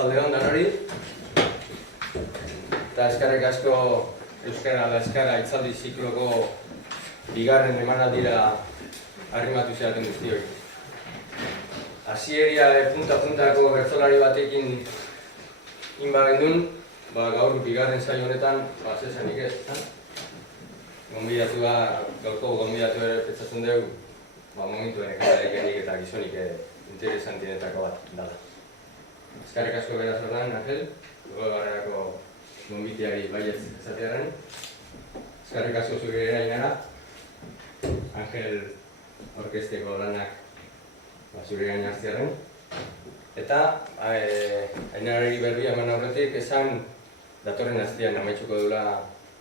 Arratsaldeon danori. Eta eskerrik asko Euskara ala Eskara hitzaldi zikloko bigarren emanaldira arrimatu zeraten guztioi. Hasieria punta-puntako bertsolari batekin inbagendun, gaur bigarren saio honetan zesanik ez. Gaurko gonbidatu ere pentsatzen dugu, momentu enekatarik eta gizonik interesantienetako bat dala. Eskerrik asko beraz ordan, Angel, dugu garrerako gonbiteari baietz ezatearen. Eskerrik asko zure erainara, Angel orkesteko lanak zure gain hartziaren. Eta Ainarari berria eman aurretik esan datorren astean amaitzuko dula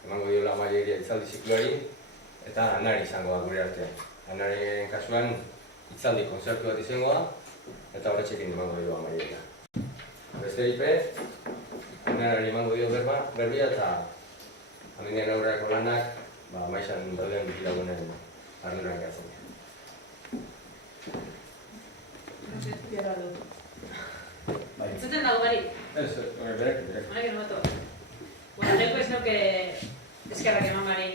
emango diola Amaieria hitzaldi zikloari eta Anari izango da gure artean. Anaren kasuan hitzaldi kontzertu bat izango da eta horretxekin emango dio Amaieria. Besterik be, Ainarari emango dio berbia eta amendian aurreako lanak maizan dauden bilagunen arduran gatzen. Zuten dago bari? Ez, berek. Honek enotu. Bueno, leko ez nuke eskerrak eman bari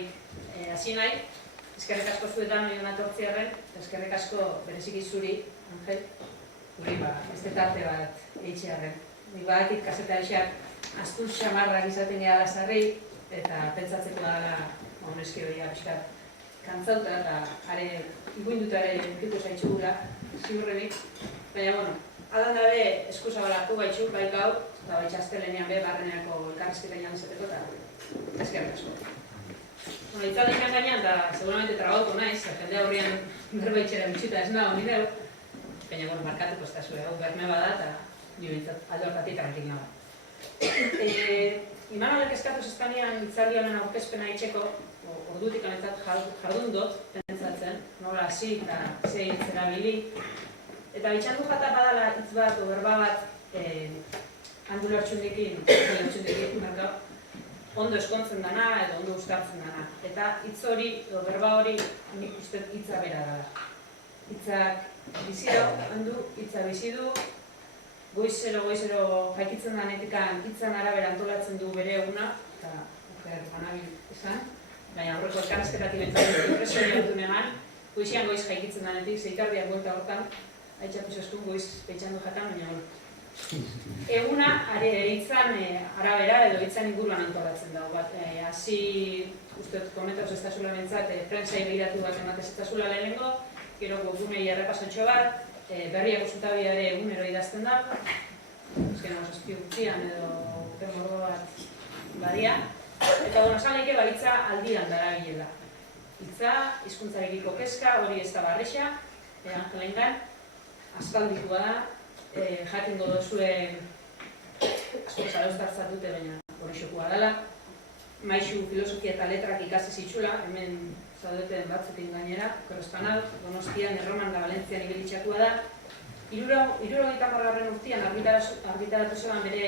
hasi nahi. Eskerrik asko zuetan nion atortziarren, eskerrik asko bereziki zuri, Angel, guri beste tarte bat eitxearren. Nik badakit kasetarixak astuz xamarrak izaten gara lazarri, eta pentsatzeko dala honeski hori apiskat kantzauta eta are iguinduta ere enkitu zaitxugura, ziurrenik. Baina, bueno, adan dabe eskuzabala hartu baitxu, bai gau, eta baitxa astelenean be barreneako elkarrizketa jan izateko eta eskerrik asko. Bueno, hitzaldi gainean eta seguramente trabauko naiz, jende aurrian berbaitxera bitxuta ez nago nideu, baina, bueno, markatuko ez da zure, hau berme bada eta nire aldo hartatik arretik nago. Imanolek eskatu zestanean hitzaldi honen aurkezpena itxeko, ordutik anetzat jardun dut, pentsatzen, nola hasi eta zei hitzera bili. Eta bitxandu jata badala hitz bat o berba bat handu lertxundekin, ondo eskontzen dana edo ondo uztartzen dana. Eta hitz hori, edo berba hori, nik uste hitza bera dela. Hitzak bizi hau, handu hitza bizi du, goizero jaikitzen danetikan hitzan arabera antolatzen du bere eguna, eta banabil esan, baina aurreko elkarrezketatik bentsatzen impresio dut negan, goizian goiz jaikitzen danetik, zeikardiak buelta hortan, haitxatu zeskun goiz peitxandu jatan, baina hori. Eguna hitzan arabera edo hitzan inguruan antolatzen dago. Hasi, usteot, komentauz ez da zula bentsat, prensai behiratu bat ematez ez da zula lehenengo, gero gunei errepasotxo bat, berriak usutabia egunero idazten da, ezken hau zazpi gutxian edo mordo bat badia. Eta, bueno, esan lehike hitza aldian dara bilela. Hitza, hizkuntzarekiko kezka, hori ez da barrixa, Angelengan, aspaldikoa da, jakingo dozue asko zarauztartzat dute, baina hori xokua dela. Maixu filosofia eta letrak ikasi zitxula, hemen zaudeten batzutin gainera, korrespanal, Donostian, Erroman da Valentzian ibilitxakua da. 70. urtean argitaratu zeban bere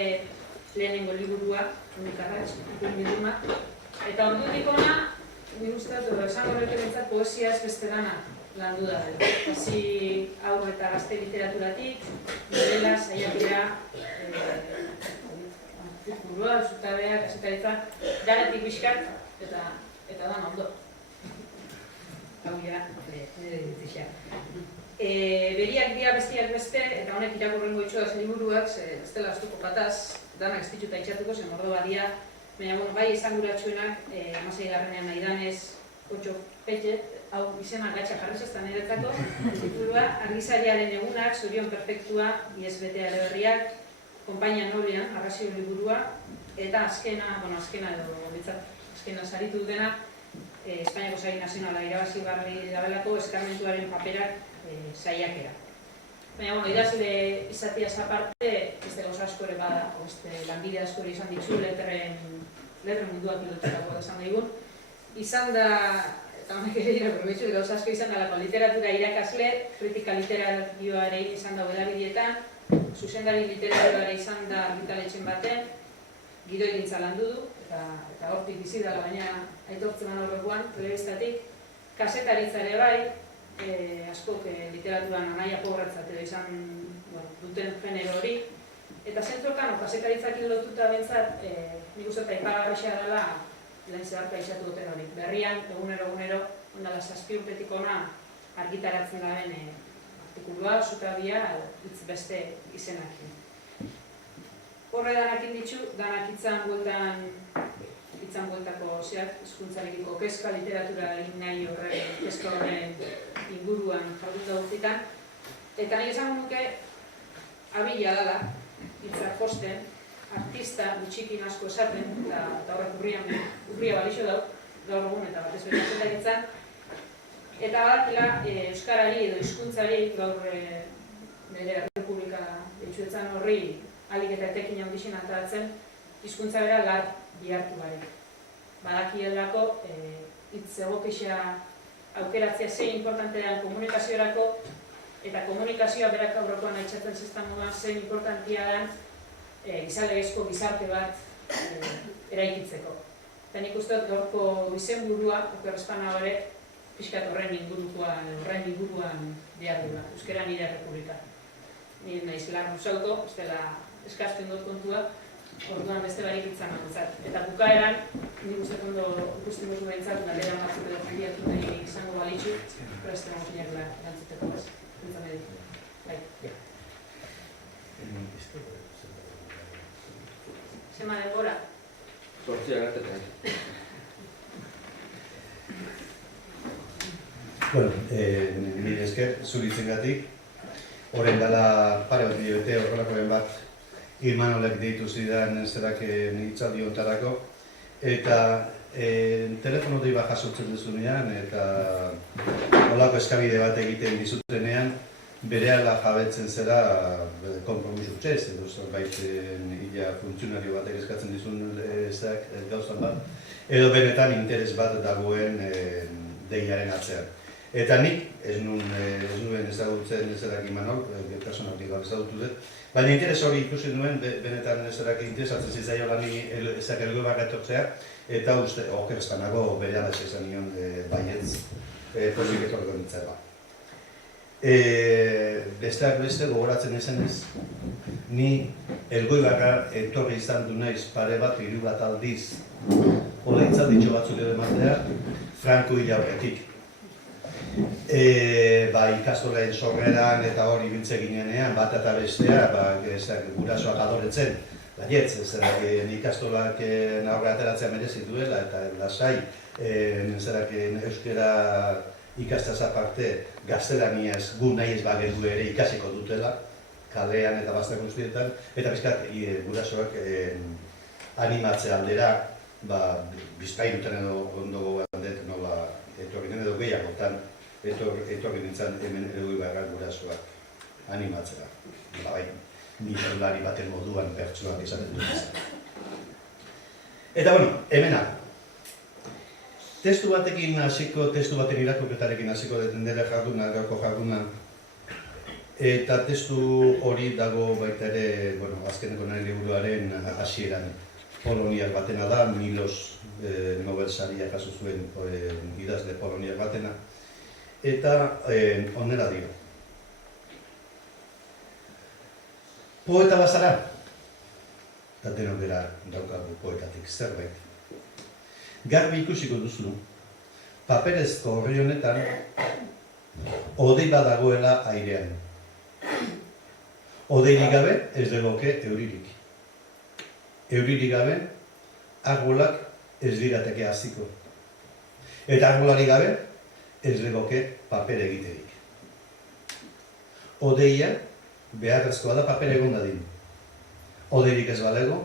lehenengo liburua, Unikarratx, bilduma. Eta ordutik ona, nik uste dut, esan horretu bentsat poesiaz beste gana landu da. Hasi aurre eta gazte literaturatik, novela, saiakera, burua, zutabea, kasetaritza, danetik bizkat, eta dan ondo. Hau ja, nire ditizia. Beriak dia bestiak beste, eta honek irakurrengo itxoaz liburuak, ez dela astuko pataz, danak ez dituta itxatuko, zen mordo badia, baina bai esanguratsuenak, 16. nahi danez, 8 petxe, hau izena gatxa jarri zestan niretzako, titulua, Argizariaren egunak, Zorion perfektua, ISBT aleberriak, Konpainia Noblean, arrazio liburua, eta azkena saritu dutena, Espainiako Sari Nazionala irabazi barri dabelako eskarmentuaren paperak saiakera. Baina, idazle izateaz aparte, beste gauza asko ere bada, lanbide asko ere izan ditzu, letren munduak pilotetako esan daigun. Izan da, eta honek ere irakurritzu, gauza asko izan dalako literatura irakasle, kritika literarioa ere izan dago edabidietan, zuzendari literarioa ere izan da argitaletxen baten, gidoigintza landu du, eta hortik bizi dela, baina aitortzen horrekoan, telebistatik, kasetaritza ere bai, askok literaturan anaia pobratzat edo izan duten genero hori, Eta zentrokan, kazetaritzak lotuta bentsat, nik uste aipagarria dela lehen zeharka izatu duten hori. Berrian, egunero, ondala 7 urtetik ona argitaratzen garen artikulua, zutabia, hitz beste izenakin. Horre danakin ditu, danak hitzan bueltako hizkuntzarekiko kezka, literatura egin nahi horren kezka horren inguruan jarduta guztitan. Eta nahi esango nuke, abila dela, hitzak posten, artista gutxikin asko esaten, eta horrek urria balixo dauk, gaur egun eta batez bere kazetaritzan. Eta badakila, euskarari edo hizkuntzari gaur nire Republika deitzuetzan horri alik eta etekin handixen antaratzen, hizkuntza bera lar bihartu barik. Badakielako, hitz egokixa aukeratzea zein importante den komunikaziorako, eta komunikazioa berak aurrekoan aitzatzen zestan moduan zein importantia den gizalegezko gizarte bat eraikitzeko. Eta nik uste dut gaurko izenburua, Oker Espana hori, pixkat horren inguruan behar dula, Euskara nire Republika. Nire nahiz lan usauko, ez dela eskazten dut kontua, orduan beste barik itzan mantzat. Eta bukaeran, nik uste ondo ikusten duzu behintzat, galdera batzuk edo jendiatu nahi izango balitzu, preste mozinak lantzuteko ez, entzan edik. Bai. Zema denbora? 8 agartetan. Bueno, nire esker, zuritzengatik, horren dela pare bat bete horrelakoen bat Imanolek deitu zidan zerak hitzaldi hontarako, eta telefono dei bat jasotzen duzunean eta holako eskabide bat egiten dizutenean berehala jabetzen zera konpromiso txez, edo zerbait illa funtzionario batek eskatzen dizun gauzan bat, edo benetan interes bat dagoen deiaren atzean. Eta nik, ez nuen ezagutzen zerak Imanol, personalki gaur ezagutu dut, baina interes hori ikusi nuen, benetan zerak interesatzen zitzaio lani ezak elgo bat etortzea, eta uste, Oker Espanago bere alaz esan nion baietz pozik etorreko nintzela. Besteak beste gogoratzen ezenez, ni elgoi barra etorri izan du naiz pare bat, 3 bat aldiz, hola hitzalditxo batzuk edo ematea, Franko hil aurretik. Ikastoleen sorreran eta hori biltze ginenean, bat eta bestea, gurasoak adoretzen, baietz, ikastolak aurre ateratzea merezi duela eta lasai, euskera ikastaz aparte gaztelaniaz gu nahi ez bagelu ere ikasiko dutela, kalean eta bazter guztietan, eta bizkat gurasoak animatzea aldera, bizpairuten edo ondo gogoan dut nola etorri den edo gehiagotan, etorri nintzen hemen elgoi barra gurasoak animatzera. Nirolari baten moduan bertsuak esaten dut. Eta hemena. Testu baten irakurketarekin hasiko nire jarduna, gaurko jarduna. Eta testu hori dago baita ere, azkeneko nire liburuaren hasieran. Poloniar batena da, Milos Nobel saria jaso zuen idazle poloniar batena. Eta onera dio. Poeta bazara, eta denok dela daukagu poetatik zerbait. Garbi ikusiko duzu, paperezko horri honetan, hodei badagoela airean. Hodeirik gabe ez legoke euririk. Euririk gabe, arbolak ez lirateke haziko. Eta arbolari gabe, ez legoke paper egiterik. Hodeia, beharrezkoa da paper egon dadin. Hodeirik ez balego,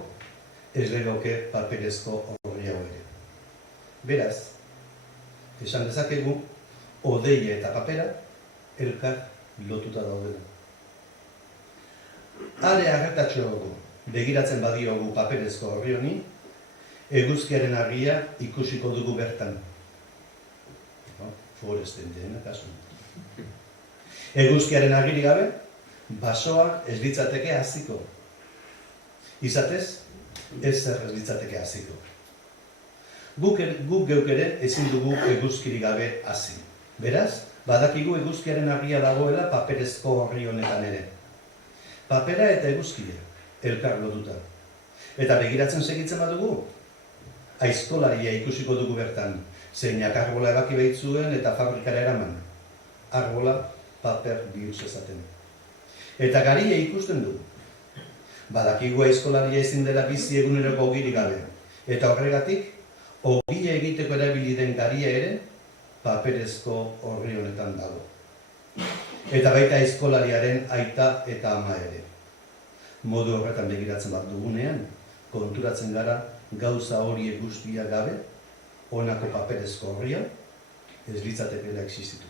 ez legoke paperezko horri hau ere. Beraz, esan dezakegu, hodeia eta papera elkar lotuta daudela. Are arretatxoago, begiratzen badiogu paperezko horri honi, eguzkiaren argia ikusiko dugu bertan. Foresten dena, kasu. Eguzkiaren agirik gabe, basoa ez litzateke haziko. Izatez, ez zer ez litzateke haziko. Guk geuk ere ezin dugu eguzkirik gabe hazi. Beraz, badakigu eguzkiaren argia dagoela paperezko horri honetan ere. Papera eta eguzkia, elkar lotuta. Eta begiratzen segitzen badugu, aizkolaria ikusiko dugu bertan, zeinak arbola ebaki behitzuen eta fabrikara eraman. Arbola paper bihurtz ezaten. Eta garia ikusten du. Badakigu aizkolaria ezin dela bizi eguneroko ogirik gabe. Eta horregatik, ogia egiteko erabili den garia ere, paperezko orri honetan dago. Eta baita aizkolariaren aita eta ama ere. Modu horretan begiratzen bat dugunean, konturatzen gara gauza horiek guztia gabe, honako paperezko horria ez litzatekeela existituko.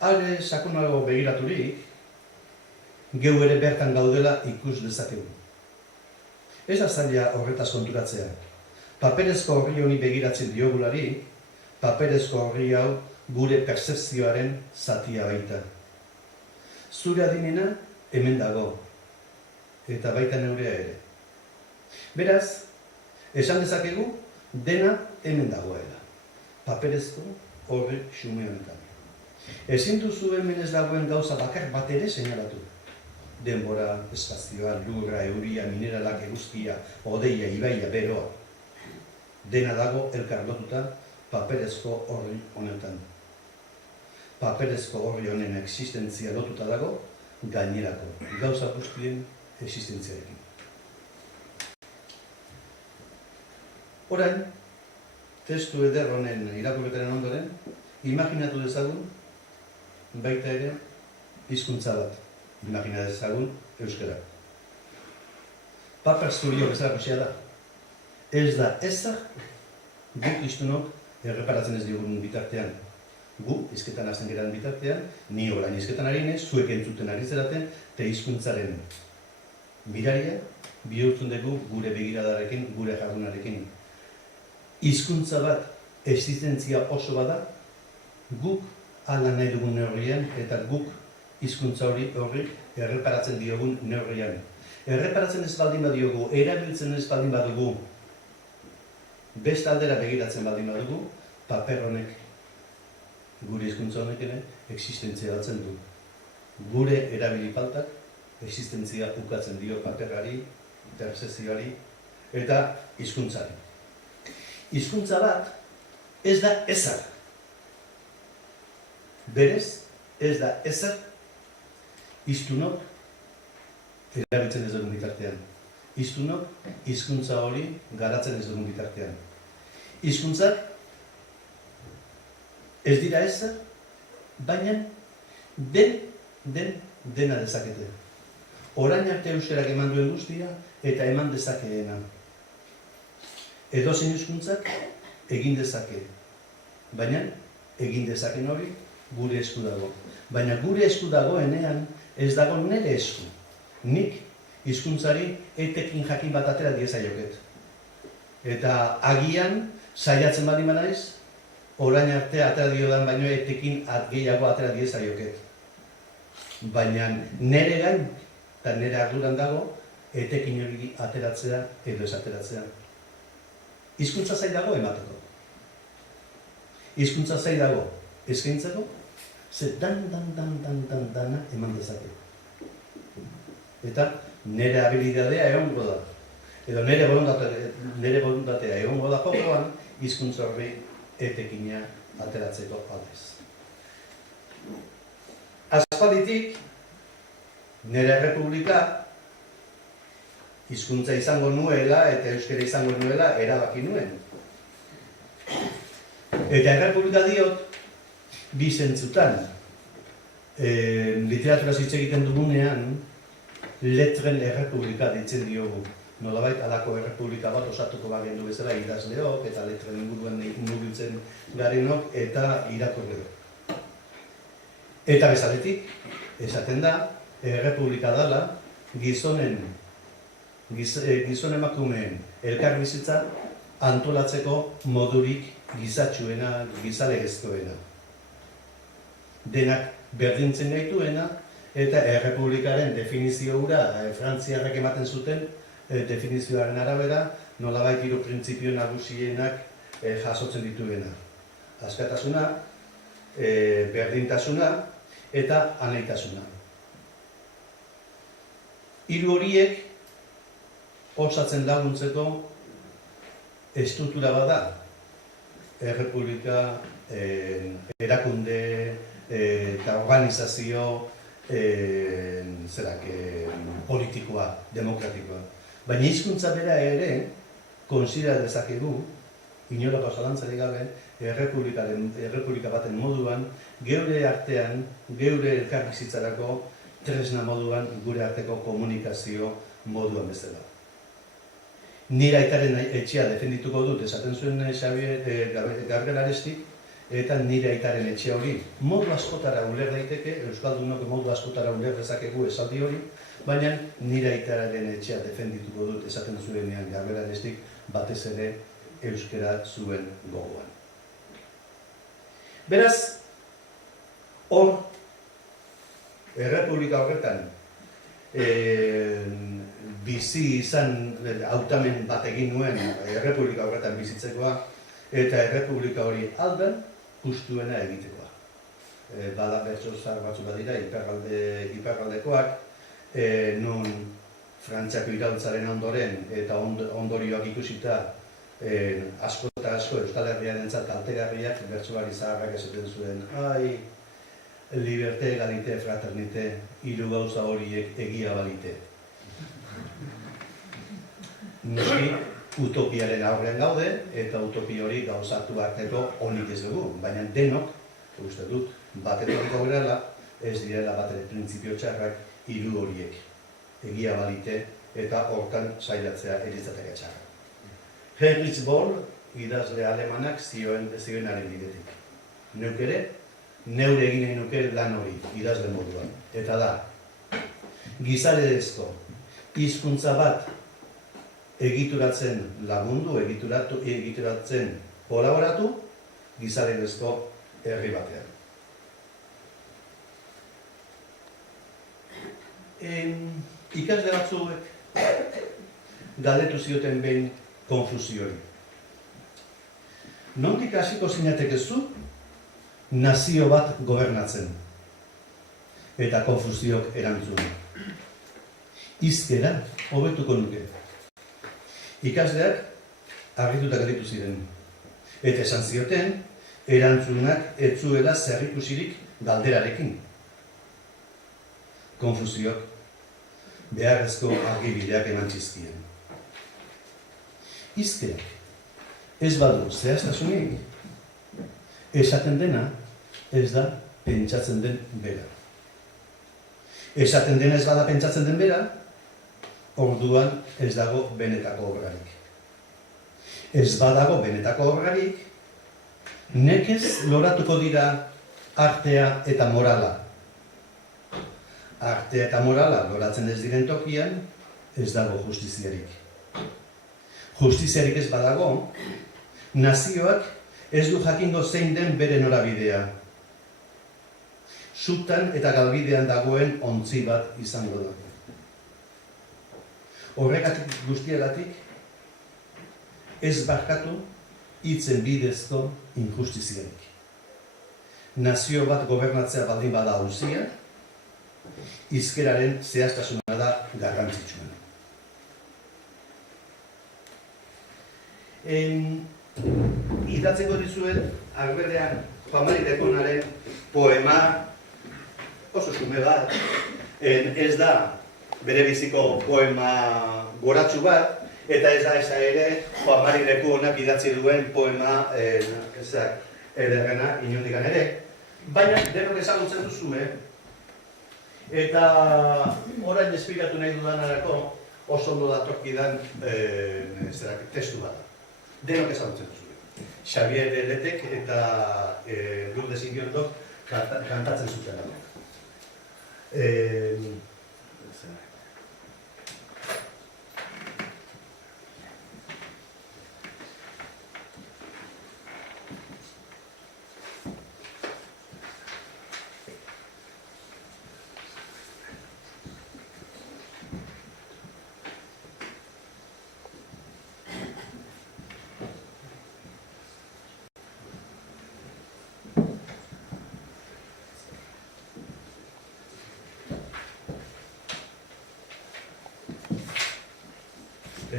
Hale sakonago begiraturik, geu ere bertan gaudela ikus dezakegu. Ez da zaila horretaz konturatzea. Paperezko horri honi begiratzen diogulari, paperezko horri hau gure percepzioaren zatia baita. Zure adimena hemen dago, eta baita neurea ere. Beraz, esan dezakegu, dena hemen dagoela. Paperezko horri xume honetan. Ezin duzu hemen ez dagoen gauza bakar bat ere seinalatu. Denbora, espazioa, lurra, euria, mineralak, eguzkia, odeia, ibaia, beroa. Dena dago elkar lotuta paperezko horri honetan. Paperezko horri honen existentzia lotuta dago gainerako gauza guztien existentziarekin. Orain, testu eder honen irakurketaren ondoren, imaginatu dezagun baita ere hizkuntza bat. Imagina dezagun euskara. Paper zurio bezala kosia da. Ez da ezak guk hiztunok erreparatzen ez diogun bitartean. Gu, hizketan hasten geran bitartean, ni orain hizketan ari naiz, zuek entzuten ari zeraten, eta hizkuntzaren miraria bihurtzen dugu gure begiradarekin, gure jardunarekin. Hizkuntza bat existentzia oso bada, guk ala nahi dugun neurrian, eta guk hizkuntza horri erreparatzen diogun neurrian. Erreparatzen ez baldin badiogu, erabiltzen ez baldin badugu, beste aldera begiratzen baldin badugu, paper honek, gure hizkuntza honek ere, existentzia batzen du. Gure erabili faltak, existentzia ukatzen dio paperari, percepzioari eta hizkuntzari. Hizkuntza bat ez da ezer. Berez, ez da ezer hiztunok erabiltzen ez dugun bitartean. Hiztunok hizkuntza hori garatzen ez dugun bitartean. Hizkuntzak ez dira ezer, baina dena dezakete. Orain arte euskarak eman duen guztia eta eman dezakeena. Edozein hizkuntzak egin dezake, baina egin dezaken hori gure esku dago. Baina gure esku dagoenean ez dago nire esku. Nik hizkuntzari etekin jakin bat atera diezaioket. Eta agian saiatzen baldin banaiz, orain arte atera diodan baino etekin gehiago atera diezaioket. Baina nire gain eta nire arduran dago etekin hori ateratzea edo ez ateratzea. Hizkuntza zai dago emateko. Hizkuntza zai dago eskaintzeko, ze dana eman dezake. Eta nire habilidadea egongo da. Edo nire borondatea egongo da jokoan, hizkuntza horri etekina ateratzeko aldez. Aspalditik, nire errepublika hizkuntza izango nuela eta euskara izango nuela erabaki nuen. Eta errepublika diot, bi zentzutan, literaturaz hitz egiten dugunean, letren errepublika ditzen diogu. Nolabait, alako errepublika bat osatuko bagendu bezala idazleok eta letren inguruan mugitzen garenok eta irakurleok. Eta bezaletik, esaten da, errepublika dela gizon emakumeen elkarbizitza antolatzeko modurik gizatxuena, gizalegezkoena. Denak berdintzen gaituena eta errepublikaren definizio hura frantziarrak ematen zuten definizioaren arabera nolabait hiru printzipio nagusienak jasotzen dituena. Askatasuna, berdintasuna eta anaitasuna. Hiru horiek osatzen laguntzeko estruktura bat da. Errepublika, erakunde eta organizazio politikoa, demokratikoa. Baina hizkuntza bera ere, konsidera dezakegu, inolako zalantzarik gabe, errepublika baten moduan, geure artean, geure elkarbizitzarako tresna moduan, gure arteko komunikazio moduan bezala. Nire aitaren etxea defendituko dut, esaten zuen Gabriel Arestik, eta nire aitaren etxea hori modu askotara uler daiteke, euskaldunok modu askotara uler dezakegu esaldi hori, baina nire aitaren etxea defendituko dut, esaten zuenean Gabriel Arestik, batez ere euskara zuen gogoan. Beraz, hor, errepublika horretan, bizi izan hautamen bat egin nuen errepublika horretan bizitzekoa, eta errepublika hori alben justuena egitekoa. Bada bertso zahar batzuk badira, iparraldekoak, non Frantziako iraultzaren ondoren eta ondorioak ikusita asko eta asko Euskal Herriarentzat kaltegarriak bertsolari zaharrak esaten zuen, ai, liberté, egalité, fraternité, hiru gauza horiek egia balite. Noski, utopiaren aurrean gaude, eta utopia hori gauzatu arteko onik ez dugu, baina denok, uste dut, batetoriko gerala, ez direla batere printzipio txarrak hiru horiek. Egia balite eta hortan sailatzea eritzateke txarra. Heinrich Boll, idazle alemanak zioenaren bidetik. Neuk ere, neure egin nahi nuke lan hori, idazle moduan. Eta da, gizalerezko hizkuntza bat egituratzen lagundu, egituratzen kolaboratu, gizalerezko herri batean. Ikasle batzuek galdetu zioten behin konfusiori. Nondik hasiko zinatekezu nazio bat gobernatzen? Eta konfusiok erantzun. Hizkera hobetuko nuke. Ikasleak harrituta gelditu ziren. Eta esan zioten, erantzunak ez zuela zerikusirik galderarekin. Konfusiok beharrezko argibideak eman txizkien. Hizkerak ez badu zehaztasunik, esaten dena ez da pentsatzen den bera. Esaten dena ez bada pentsatzen den bera, orduan ez dago benetako obrarik. Ez badago benetako obrarik, nekez loratuko dira artea eta morala. Artea eta morala loratzen ez diren tokian, ez dago justiziarik. Justiziarik ez badago, nazioak ez du jakingo zein den bere norabidea. Sutan eta galbidean dagoen ontzi bat izango da. Horregatik guztiagatik, ez barkatu hitzen bidezko injustiziarik. Nazio bat gobernatzea baldin bada auzia, hizkeraren zehaztasuna da garrantzitsua. Idatzeko dizuet, Arberean Juan-Mari Leconaren poema oso xume bat. Ez da bere biziko poema goratsu bat, eta ez da ere Juan-Mari Leconak idatzi duen poema ederrena inondikan ere. Baina denok ezagutzen duzue, eta orain esplikatu nahi dudanarako oso ondo datorkidan testu bat. Denok ezagutzen duzue. Xavier Letek eta Lourdes Ingiondok kantatzen zuten dago.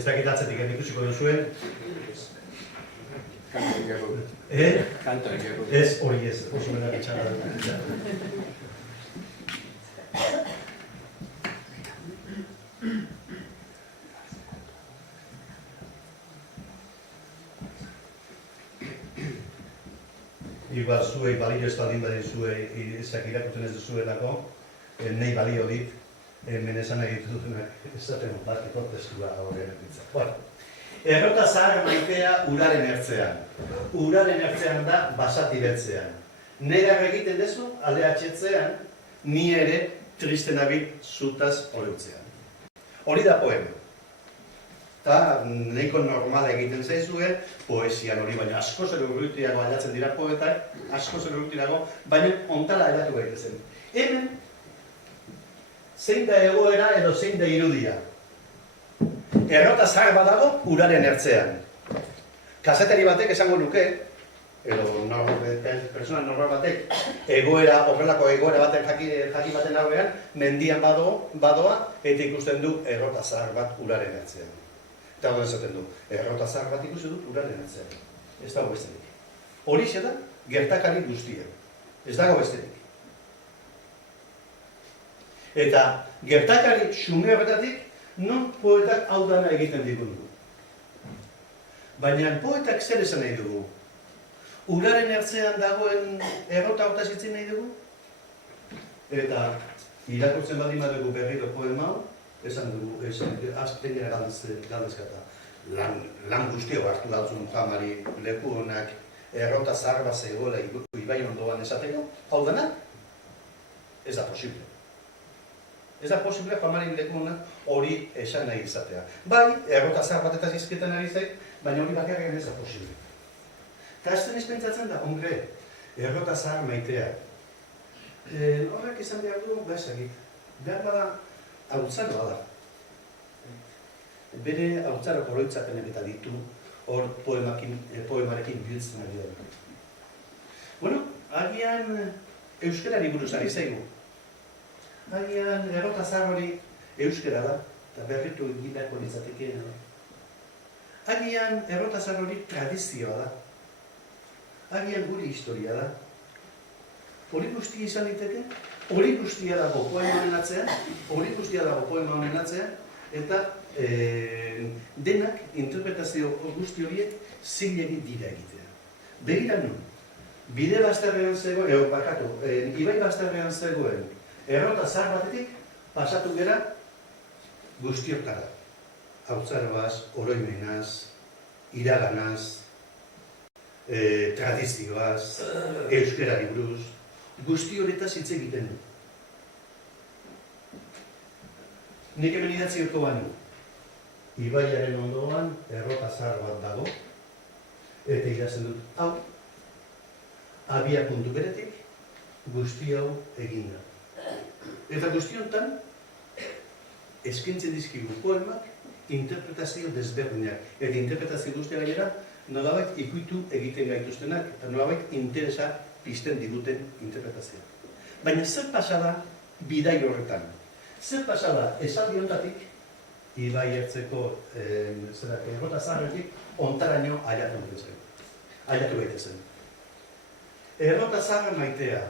Ez dakit atzetik ikusiko duzuen. Kanto egiteko. Kanto egiteko. Ez, hori ez, oso benak etxara dut. Igual zuei balio ez baldin badin zuei ezak irakutzen ez duzuelako, nahi balio dit, hemen esan nahi ditutunak esaten bat protestua horren ditzak. Bueno, errota zahar maitea uraren ertzean. Uraren ertzean da basati betzean. Negar egiten dezu, alde atxetzean, ni ere triste nabil zutaz horretzean. Hori da poema. Eta nahiko normala egiten zaizue, poesian hori, baina asko zer urrutiago aldatzen dira poetak, asko zer urrutiago, baina ontara aldatu gaitezen. Hemen, zein da egoera edo zein da irudia. Errota zahar badago uraren ertzean. Kazetari batek esango luke, edo persona normal batek, horrelako egoera batek jaki baten aurrean, mendian badoa, eta ikusten du errota zahar bat uraren ertzean. Eta hori esaten du, errota zahar bat ikusi dut uraren ertzean. Ez dago besterik. Horixe da, gertakari guztia. Ez dago besterik. Eta gertakari xume horretatik, non poetak hau dana egiten digun du. Baina poetak zer esan nahi dugu? Uraren ertzean dagoen errota hortaz hitzen nahi dugu? Eta irakurtzen baldin badugu berriro poema hau, esan dugu, azten gara galdezkata. Lan guztio hartu dautzun jamari leku honak errota zahar bat zegoela ibai ondoan esateko, hau dena, ez da posible. Ez da posible jamari leku honak hori esan nahi izatea. Bai, errota zahar bat eta zizketan ari zait, baina hori bakarren ez da posible. Eta azten izpentsatzen da, hombre, errota zahar maitea. Horrek izan behar du, ezagik. Behar bada, hautzaroa da. Bere hautzaro oroitzapenak eta ditu hor poemarekin biltzen ari da. Bueno, agian euskarari buruz ari zaigu. Agian errota zahar hori euskara da, eta berritu egiteko litzatekeen. Agian errota zahar hori tradizioa da. Agian guri historia da. Hori guztia izan liteke, hori guztia dago poema honen atzean, eta denak interpretazio guzti horiek zilegi dira egitea. Begira nun, bide bazterrean zegoen, ibai bazterrean zegoen, errota zahar batetik pasatu gera guztiokara. Hautzaroaz, oroimenaz, iraganaz, tradizioaz, euskarari buruz, guzti horretaz hitz egiten du. Nik hemen idatzioko banu, ibaiaren ondoan errota zahar bat dago, eta idazten dut, hau, abia puntu beretik, guzti hau egin da. Eta guzti honetan, eskaintzen dizkigu poemak, interpretazio desberdinak. Eta interpretazio guztia gainera, nolabait ikuitu egiten gaituztenak, eta nolabait interesa pizten diguten interpretazioa. Baina zer pasada bidai horretan? Zer pasada esaldi honetatik, ibai ertzeko errota zaharretik, ontaraino aiatu gaitezen. Errota zahar maitea,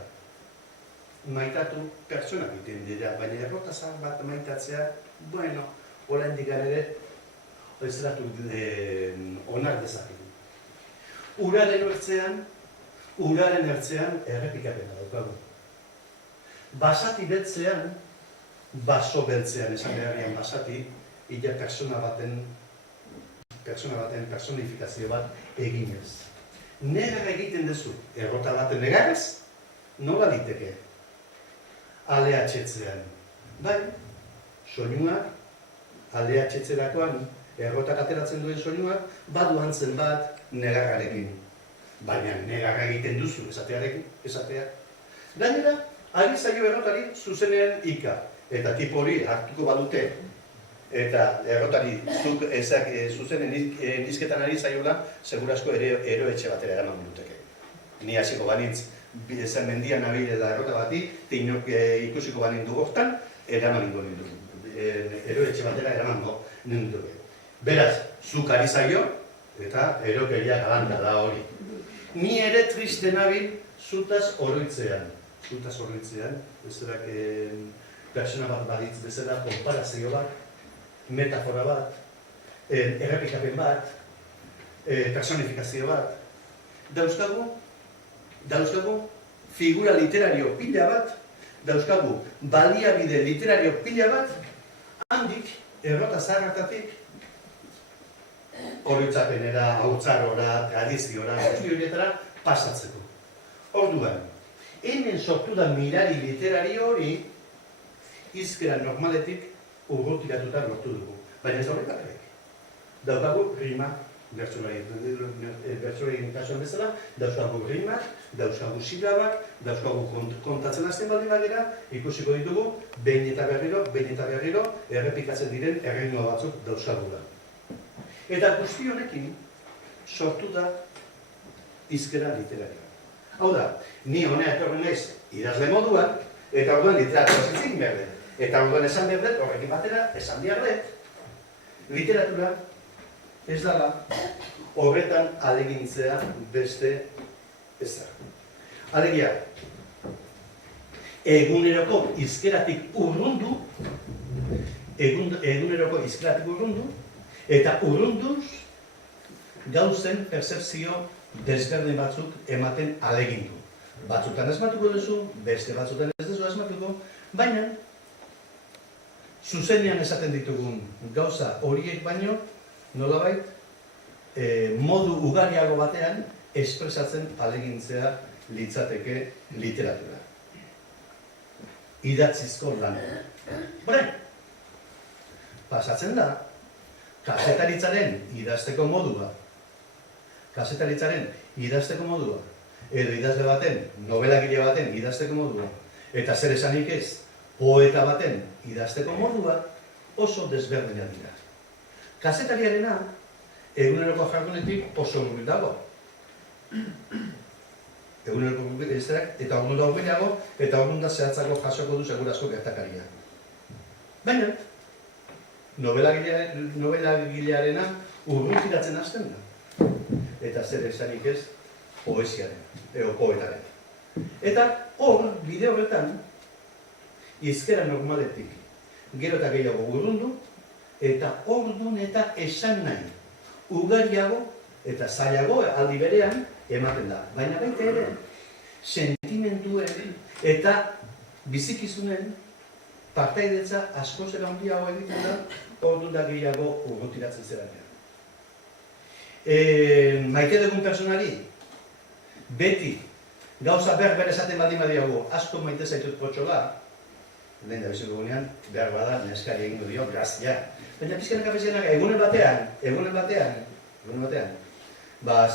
maitatu pertsonak egiten dira, baina errota zahar bat maitatzea, bueno, oraindik ere, ezeratu onar dezakegu. Uraren ertzean errepikapena daukagu. Basati betzean, baso beltzean esan beharrian basati, illa persona baten personifikazio bat eginez. Negar egiten duzu, errota baten negarez, nola liteke? Ale atxetzean. Bai, soinuak, ale atxetzerakoan, errotak ateratzen duen soinuak, badu antzen bat negarrarekin. Baina negarra egiten duzu esatea. Gainera, ari zaio errotari zuzenean ika. Eta tipo hori hartuko badute, eta errotari zuzenen nizketan ari zaiola, segurazko eroetxe batera eraman duteke. Ni hasiko banintz, zen mendian nabile da errota bati, tinok ikusiko banindu gortan, eraman nindu. Eroetxe batera eraman ninduke. Beraz, zuk ari zaio, eta erokeria galanta da hori. Ni ere triste nabil zutaz oroitzean. Zutaz oroitzean, bezerak persona bat balitz bezala, konparazio bat, metafora bat, errepikapen bat, personifikazio bat. Dauzkagu figura literario pila bat, dauzkagu baliabide literario pila bat, handik, errota zaharratatik, oroitzapenera, hautzarora, tradiziora, guzti horietara pasatzeko. Orduan, hemen sortu da mirari literario hori, hizkera normaletik urrutiratuta lortu dugu. Baina ez da horrek. Daukagu rima, bertsolarien kasuan bezala, dauzkagu rimak, dauzkagu silabak, dauzkagu kontatzen hasten baldin badira, ikusiko ditugu, behin eta berriro, errepikatzen diren erritmo batzuk dauzkagula. Eta guzti honekin sortu da hizkera literarioa. Hau da, ni honea etorri naiz idazle moduan, eta orduan literatura zintzik behar dut. Eta orduan esan behar dut, horrekin batera, esan behar dut, literatura ez dala horretan alegintzea beste ezar. Alegia, eguneroko hizkeratik urrundu, eta urrunduz gauzen percepzio desberdin batzuk ematen alegindu. Batzutan asmatuko duzu, beste batzutan ez duzu asmatuko, baina zuzenean esaten ditugun gauza horiek baino, nolabait, modu ugariago batean espresatzen alegintzea litzateke literatura. Idatzizko lan. Pasatzen da, kazetaritzaren idazteko modua, edo idazle baten, novelagile baten idazteko modua, eta zer esanik ez, poeta baten idazteko modua, oso desberdinak dira. Kazetariarena, eguneroko jardunetik oso urbil dago. Eguneroko izterak, eta ordu da urbilago, eta ordu da zehatzako jasoko du segurazko gertakaria. Baina, novelagilearena urruntiratzen hasten da. Eta zer esanik ez, poesiaren, poetaren. Eta hor, bide horretan, hizkera normaletik gero eta gehiago urrundu, eta ordun eta esan nahi ugariago eta zailago aldi berean ematen da. Baina baita ere, sentimentuen eta bizikizunen partaidetza asko zera handiago egiten da, ordun da gehiago urrutiratzen zeranean. Maite dugun personari, beti gauza berber esaten baldin badiago, asko maite zaitut potxola, lehen da biziko gunean, behar bada, neskari egingo dio, grazia. Baina pizkanak apesianak, egunen batean,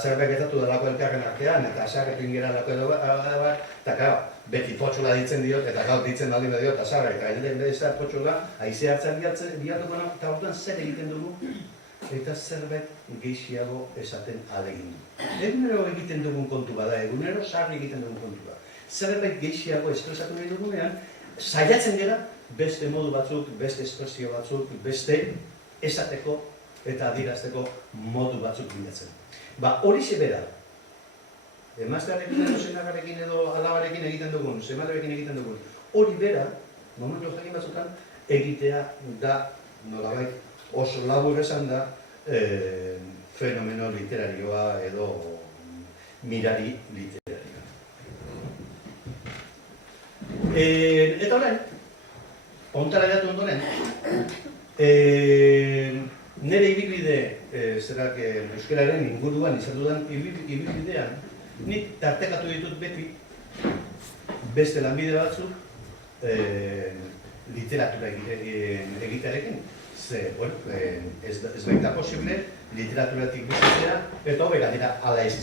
zerbait gertatu dalako elkarren artean, eta asarretu ingera lako edo bat, eta beti potxola ditzen diot, eta gaur ditzen baldin diot, asarra, eta gainen behar potxola, aize hartzen diatuko, eta orduan zer egiten dugu, eta zerbait gehiago esaten alegin du. Egunero egiten dugun kontu bada, egunero sarri egiten dugun kontu bada. Zerbait gehiago estresatu nahi dugunean, saiatzen gara beste modu batzuk, beste espresio batzuk, beste esateko eta adierazteko modu batzuk bilatzen. Horixe bera, emaztearekin edo senagarekin edo alabarekin egiten dugun, semalerekin egiten dugun, hori bera, momentu jakin batzutan, egitea da, nolabait, oso labur esan da, fenomeno literarioa edo mirari literarioa. Eta horren, ontara gatu ondoren, nire ibilbide, zerak euskararen inguruan izan dudan ibilbidean, nik tartekatu ditut beti beste lanbide batzuk literatura egitearekin. Ez baita posible literaturatik bizitzea, eta hobe gainera ala ez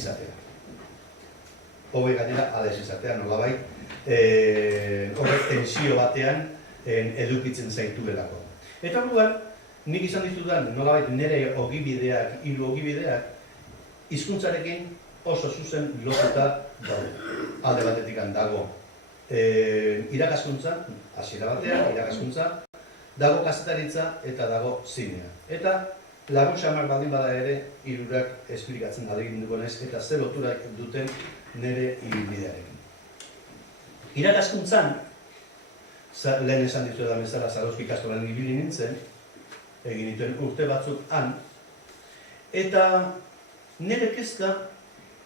izatea. Nolabait, horrek tensio batean edukitzen zaituelako. Eta orduan, nik izan ditudan nolabait nire ogibideak, hiru ogibideak, hizkuntzarekin oso zuzen lotuta daude. Alde batetik dago irakaskuntza, hasiera batean, irakaskuntza, dago kazetaritza eta dago zinea. Eta Labur samar baldin bada ere, hirurak esplikatzen ahaleginduko naiz eta zer loturak duten nire ibilbidearekin. Irakaskuntzan, lehen esan ditu edan bezala Zarauzko ikastolan ibili nintzen, egin dituen urte batzuk han, eta nire kezka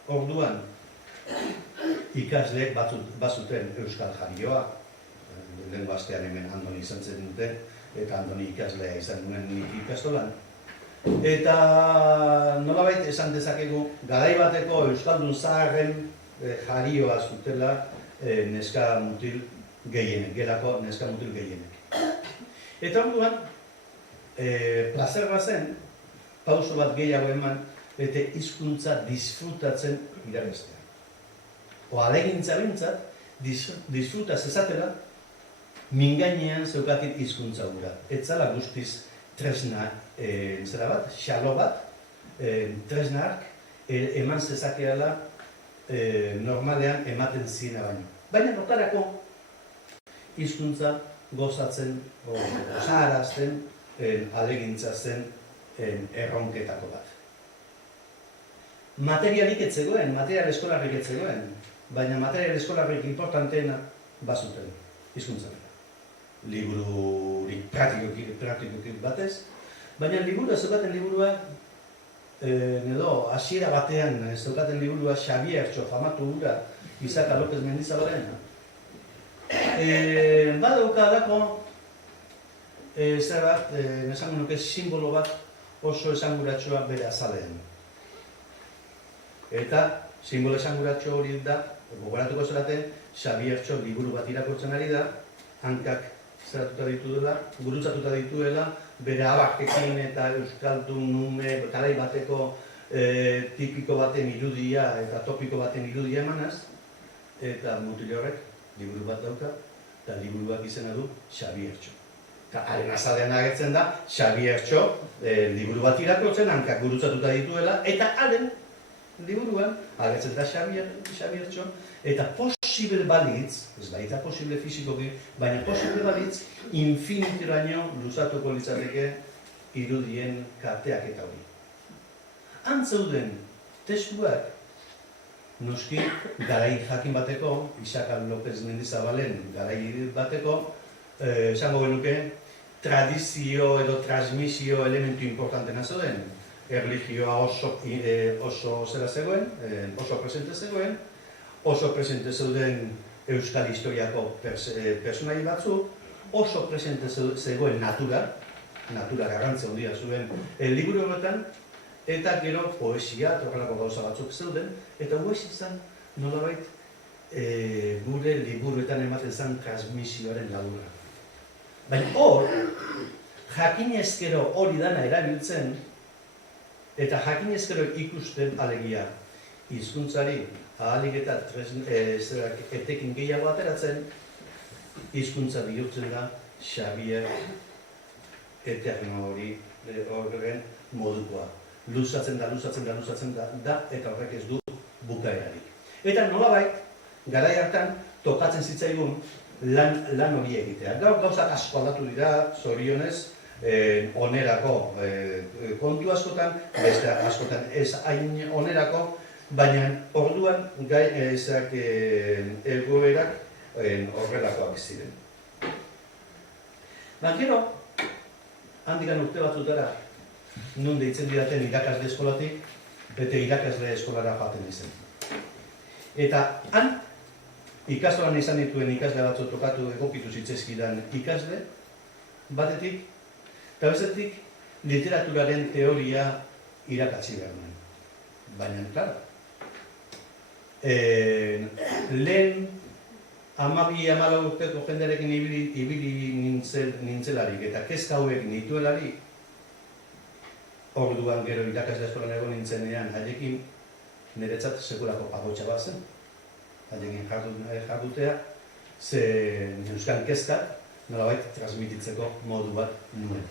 orduan ikasleek bazuten euskal jarioa, lehenko astean hemen Andoni izan zen duten, eta Andoni ikaslea izan duen nik ikastolan. Eta nolabait esan dezakegu, garai bateko euskaldun zaharren jarioa zutela neska mutil gehienek, gelako neska mutil gehienek. Eta orduan, plazer bazen, pauso bat gehiago eman, eta hizkuntza disfrutatzen irakastea. Ahalegintza bintzat, disfrutaz ezatela, mingainean zeukatin hizkuntza gura. Etzala guztiz tresna, zera bat, xalo bat, tresna hark, eman zezakeala normalean ematen zina baino. Baina notarako hizkuntza gozatzen, osaharazten, ahalegintza zen erronketako bat. Materialik ez zegoen, material eskolarrik ez zegoen, baina material eskolarrik importanteena bazuten, hizkuntza. Libururik praktikoki batez, baina zeukaten liburua, hasiera batean zeukaten liburua Xabiertxo famatu hura, Isaka López Mendizabarena. Badauka dako, zer bat, esango nuke simbolo bat oso esanguratsua bere azalean. Eta simbolo esanguratxo hori da, gogoratuko zelaten, Xabiertxo liburu bat irakurtzen ari da, hankak zeratuta dituela, gurutzatuta dituela, bere abakekin eta euskaldun nume, garai bateko tipiko baten irudia eta topiko baten irudia emanaz, eta mutil horrek liburu bat dauka, eta liburuak izena du Xabiertxo. Eta haren azalean agertzen da, Xabiertxo liburu bat irakurtzen, hankak gurutzatuta dituela, eta haren liburuan agertzen da Xabiertxo, eta posible balitz, ez baita posible fizikoki, baina posible balitz, infinitiraino luzatuko litzateke irudien kateak eta hori. Antzeuden testuak, noski, garai jakin bateko, Isaka López Mendizabalen garai bateko, esango genuke, tradizio edo transmisio elementu importantena zeuden. Erlijioa oso zera zegoen, oso presente zegoen, oso presente zeuden euskal historiako personai batzuk, oso presente zegoen natura garrantzia handia zuen liburu horretan, eta gero poesia, horrelako gauza batzuk zeuden, eta hues izan nolabait gure liburuetan ematen zen transmisioaren laburra. Baina hor, jakinezkero hori dana erabiltzen, eta jakinezkero ikusten alegia hizkuntzari ahalik eta etekin gehiago ateratzen, hizkuntza bihurtzen da Xabier eterno hori horren modukoa. Luzatzen da, eta horrek ez du bukaerarik. Eta nolabait, garai hartan tokatzen zitzaigun lan hori egitea. Gaur gauzak asko aldatu dira, zorionez, onerako kontu askotan, beste askotan ez hain onerako, baina orduan egoerak horrelakoak ziren. Gero, handikan urte batzutara, nun deitzen didaten irakasle eskolatik, eta irakasle eskolara joaten izen. Eta han, ikastolan izan dituen ikasle batzuk tokatu egokitu zitzezkidan ikasle, batetik, eta bestetik, literaturaren teoria irakatsi behar nuen. Baina, klar, lehen 12-14 urteko jendearekin ibili nintzelarik eta kezka hauek nituelarik, orduan gero irakasle eskolan egon nintzenean haiekin niretzat sekulako pagotxa bat zen. Haiekin jardutea, ze neuzkan kezkak nolabait transmititzeko modu bat nuen.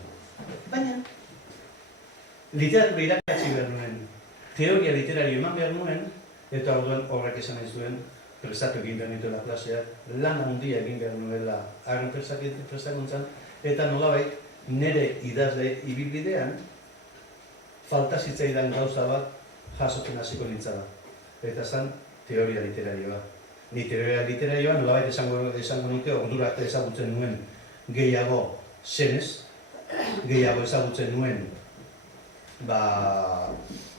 Baina, literatura irakatsi behar nuen, teoria literario eman behar nuen, eta orduan horrek esan nahi zuen, prestatu egin behar nituela klaseak, lan handia egin behar nuela haren prestakuntzan, eta nolabait nire idazle ibilbidean, falta zitzaidan gauza bat jasotzen hasiko nintzala. Eta zen teoria literarioa. Ni teoria literarioa nolabait esango nuke ordura arte ezagutzen nuen gehiago zenez, gehiago ezagutzen nuen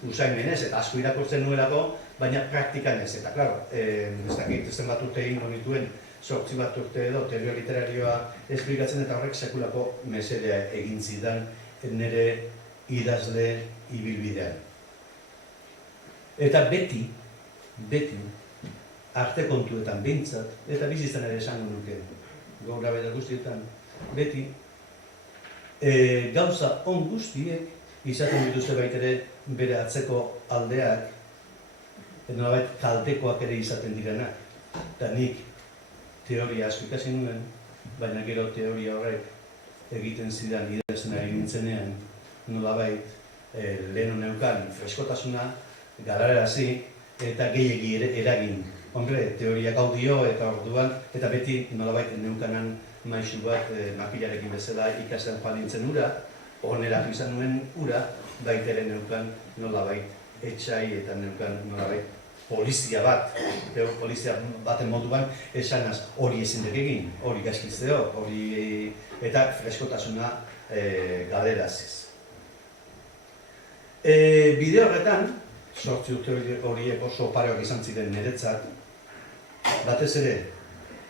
usain menez eta asko irakurtzen nuelako, baina praktikan ez. Eta, klaro, ez dakit zenbat urte egingo nituen, 8 bat urte edo teoria literarioa esplikatzen eta horrek sekulako mesedea egin zidan nire idazle ibilbidean. Eta beti, arte kontuetan behintzat, eta bizitzan ere esango nuke, gaur gabe guztietan, beti, gauza on guztiek izaten dituzte baitere bere atzeko aldeak, nolabait kaltekoak ere izaten direnak. Eta nik teoria asko ikasi nuen, baina gero teoria horrek egiten zidan idazten ari nintzenean, nolabait lehen neukan freskotasuna, galarazi eta gehiegi eragin. Hombre, teoria gaudio eta orduan, eta beti nolabait neukanan maisu bat makilarekin bezala ikasten joan nintzen ura, oneratu izan nuen ura, baitere neukan nolabait etxai eta neukan nolabait polizia bat, polizia baten moduan esanaz hori ezin dut egin, hori gaizkitzeo, hori eta freskotasuna galeraziz. Bide horretan, 8 urte horiek oso pareak izan ziren niretzat, batez ere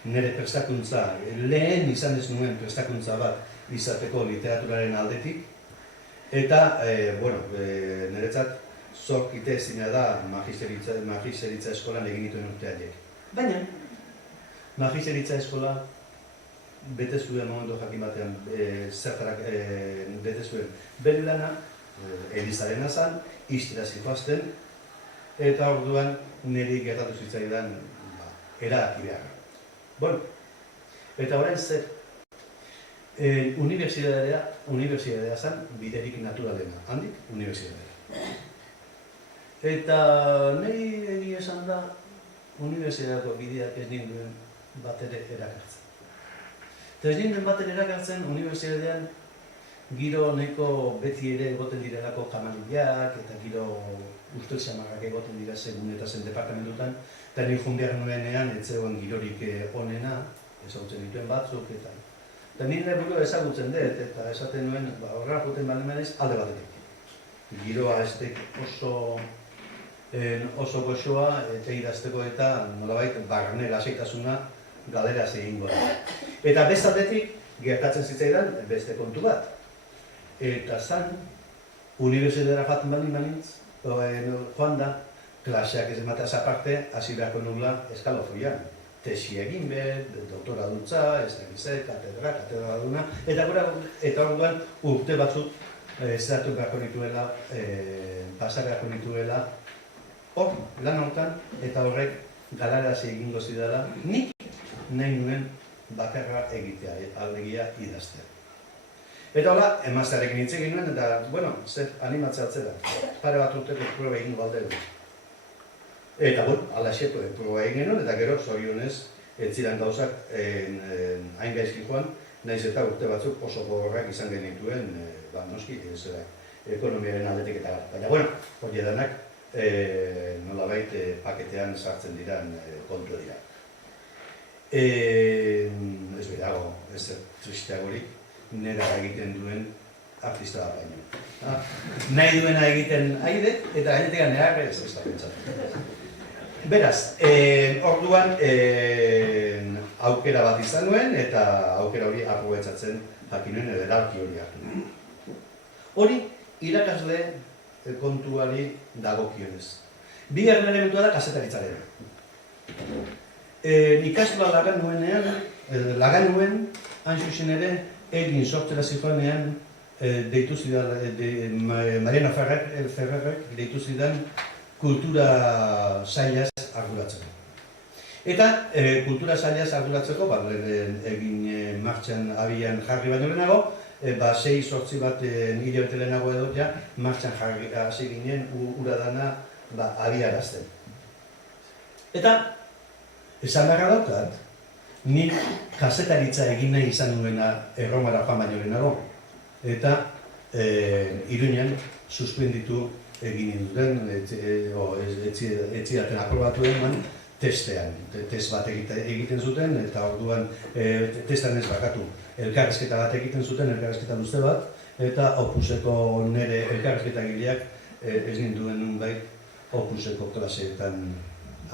nire prestakuntza, lehen izan ez nuen prestakuntza bat izateko literaturaren aldetik, eta, niretzat zor ezina da magisteritza eskolan egin dituen urteaiek. Baina, magisteritza eskola bete zuen momentu jakin batean zertarak bete zuen bere lana, Elizarena zen, izteraz ikoazten, eta orduan niri gertatu zitzaidan erabaki behar. Bueno, eta orain zer, unibertsitatea zen biderik naturalena, handik unibertsitatea. Eta niri egia esan da, unibertsitateako bideak ez ninduen bat ere erakartzen. Eta ez ninduen bat ere erakartzen unibertsitatean giro nahiko beti ere egoten direlako jamalilak eta giro ustel samarrak egoten dira segun eta zen departamentutan, eta nire joan behar nuenean ez zegoen girorik onena, ezagutzen dituen batzuk eta nire burua ezagutzen dut eta esaten nuen horra joten banemanez alde batetik. Giroa estek oso goxoa eta idazteko eta nolabait barne lasaitasuna galeraz egingo da. Eta bestaldetik gertatzen zitzaidan beste kontu bat. Eta zan, unibertsitatera joaten banintz, joan da, klaseak ez emateaz aparte, hasi beharko nula eskalofoian. Tesi egin behar, doktora dutza, ez da gizet, katedra duna, eta orduan urte batzuk zeratu beharko nituela, pasa beharko nituela, hor, lan hortan, eta horrek galarazi egingo zidala, nik nahi nuen bakarra egitea, aldegia idaztea. Eta hola, emaztearekin hitz egin nuen, eta, bueno, zer animatzea atzera. Pare bat urteko proba egin baldegu. Eta, bueno, alaxeto, proba egin genuen, eta gero, zorionez, ez ziren gauzak hain gaizki joan, nahiz eta urte batzuk oso gogorrak izan genituen, noski, ekonomiaren aldetik eta gara. Baina, bueno, hori edanak, nolabait paketean sartzen diran kontu dira. Ez berago, ez tristeagorik, nera egiten duen artista bat baino. Nahi duena egiten aide, eta gainetik nera ez da pentsatu. Beraz, orduan aukera bat izan nuen, eta aukera hori aprobetxatzen jakin nuen, edo erabaki hori hartu nuen. Hori, irakasle kontuari dagokionez. Bigarren elementua da kazetaritzarena. Ikastola lagan nuen, hain zuzen ere, egin sortzera zifuanean deitu zidan, Mariana Ferrerrek deitu zidan kultura sailaz arduratzeko. Eta kultura sailaz arduratzeko, egin martxan abian jarri baino lehenago, 6-8 bat hilabete lehenago edo ja, martxan jarri hasi ginen uradana abiarazten. Eta, esan beharra daukat, nik kazetaritza egin nahi izan nuena Erromara joan baino lehenago. Eta Iruñan suspenditu egin duten, etzidaten aprobatu eman, testean. Test bat egiten zuten, eta orduan testan ez bakatu. Elkarrizketa bat egiten zuten, elkarrizketa luze bat, eta Opuseko nire elkarrizketa gileak ez ninduen nunbait Opuseko klaseetan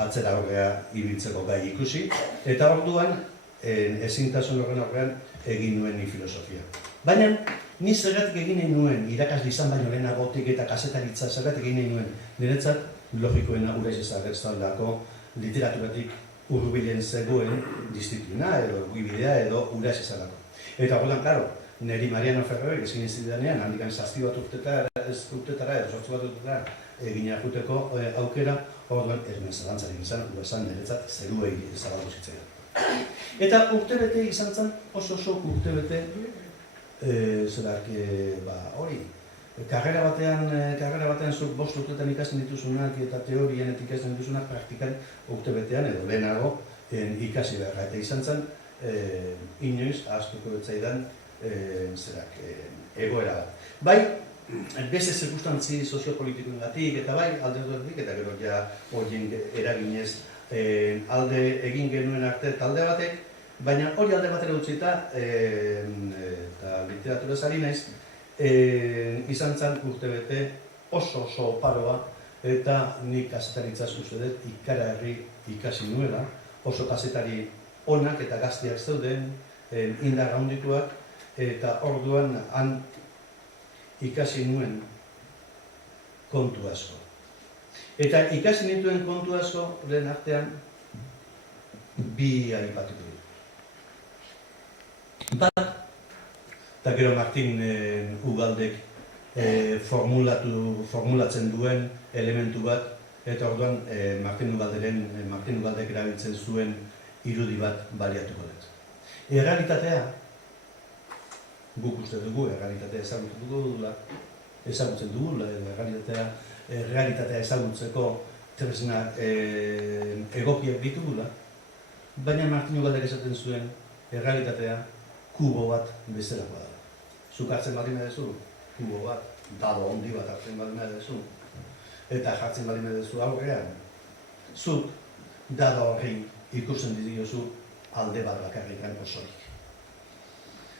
atzera horrea ibiltzeko gai ikusi. Eta orduan, ezintasun horren aurrean egin nuen ni filosofia. Baina, ni zergatik egin nahi nuen, irakasle izan baino lehenagotik eta kasetaritza zergatik egin nahi nuen, niretzat logikoena uraiz ezageztaldako literaturatik hurbilen zegoen disiplina edo bidea edo uraiz ezagako. Eta orduan, klaro, niri Mariano Ferrerek ezin zidanean, handikan 7 urtetara edo 8 urtetara egin jakuteko aukera, orduan ez nuen zalantzarik izan, uezan niretzat zeruei zabaldu zitzaidan. Eta urtebete izan zen, oso urtebete, hori, karrera batean zuk 5 urtetan ikasten dituzunak eta teorian ikasten dituzunak praktikan urtebetean edo lehenago ikasi beharra. Eta izan zen, inoiz ahaztuko betzaidan egoera bat. Bai, beste zirkustantzi soziopolitikoengatik eta bai, alde duetik eta gero ja horien eraginez alde egin genuen arte talde batek, baina hori alde batera utzita, eta literatura zari naiz, izan zen urtebete oso oparoa, eta nik kazetaritzaz uste dut ikaragarri ikasi nuela, oso kazetari onak eta gazteak zeuden, indar handituak, eta orduan han ikasi nuen kontu asko. Eta ikasi nituen kontu asko, lehen artean, bi aipatuko dut. Bat, eta gero Martin Ugaldek formulatzen duen elementu bat, eta orduan Martin Ugaldek erabiltzen zuen irudi bat baliatuko dut. Errealitatea, guk uste dugu, errealitatea ezagutzen dugula, edo errealitatea ezagutzeko tresna egokiak ditugula, baina Martin Ugaldek esaten zuen errealitatea kubo bat bezalakoa da. Zuk hartzen baldin baduzu, kubo bat, dado handi bat hartzen baldin baduzu, eta jartzen baldin baduzu aurrean, zuk dado horri ikusten diozu alde bat bakarrikan osorik.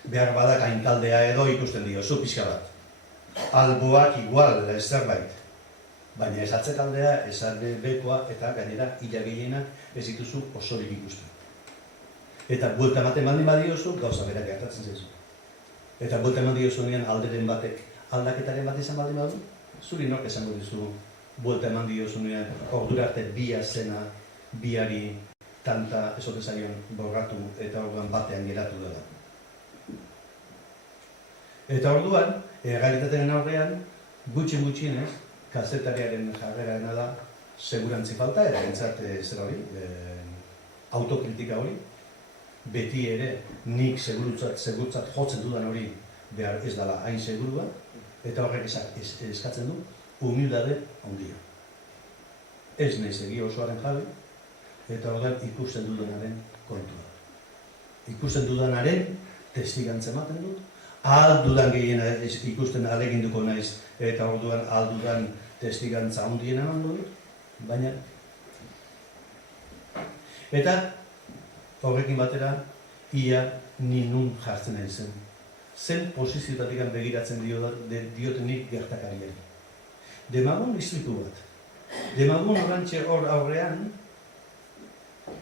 Behar badak haintaldea edo ikusten diozu pixka bat. Alboak igual zerbait, baina ez atzekaldea, ez bekoa eta gainera hilagilena ez dituzu osorik ikusten. Eta buelta ematen baldin badiozu, gauza berak gertatzen zaizu. Eta buelta eman diozunean alderen batek aldaketaren bat izan baldin badu, zuri nork esango dizu buelta eman diozunean ordura arte bia zena, biari tanta esote zaion borratu eta orduan batean geratu dela. Eta orduan, errealitatearen aurrean, gutxienez, kazetariaren jarrerarena da segurantzi falta, eragintzat zer hori, autokritika hori, beti ere nik segurutzat jotzen dudan hori behar ez dela hain segurua, eta horrek eskatzen du humildade handia. Ez naiz egi osoaren jabe, eta orduan ikusten dudanaren kontua. Ikusten dudanaren testigantza ematen dut, ahal dudan gehiena ikusten aleginduko naiz, eta orduan ahal dudan testigantza handiena emango dut, baina eta horrekin batera, ia ni nun jartzen nahi zen. Zen posizioetatik begiratzen diotenik gertakariari. Demagun istripu bat. Demagun orantxe hor aurrean,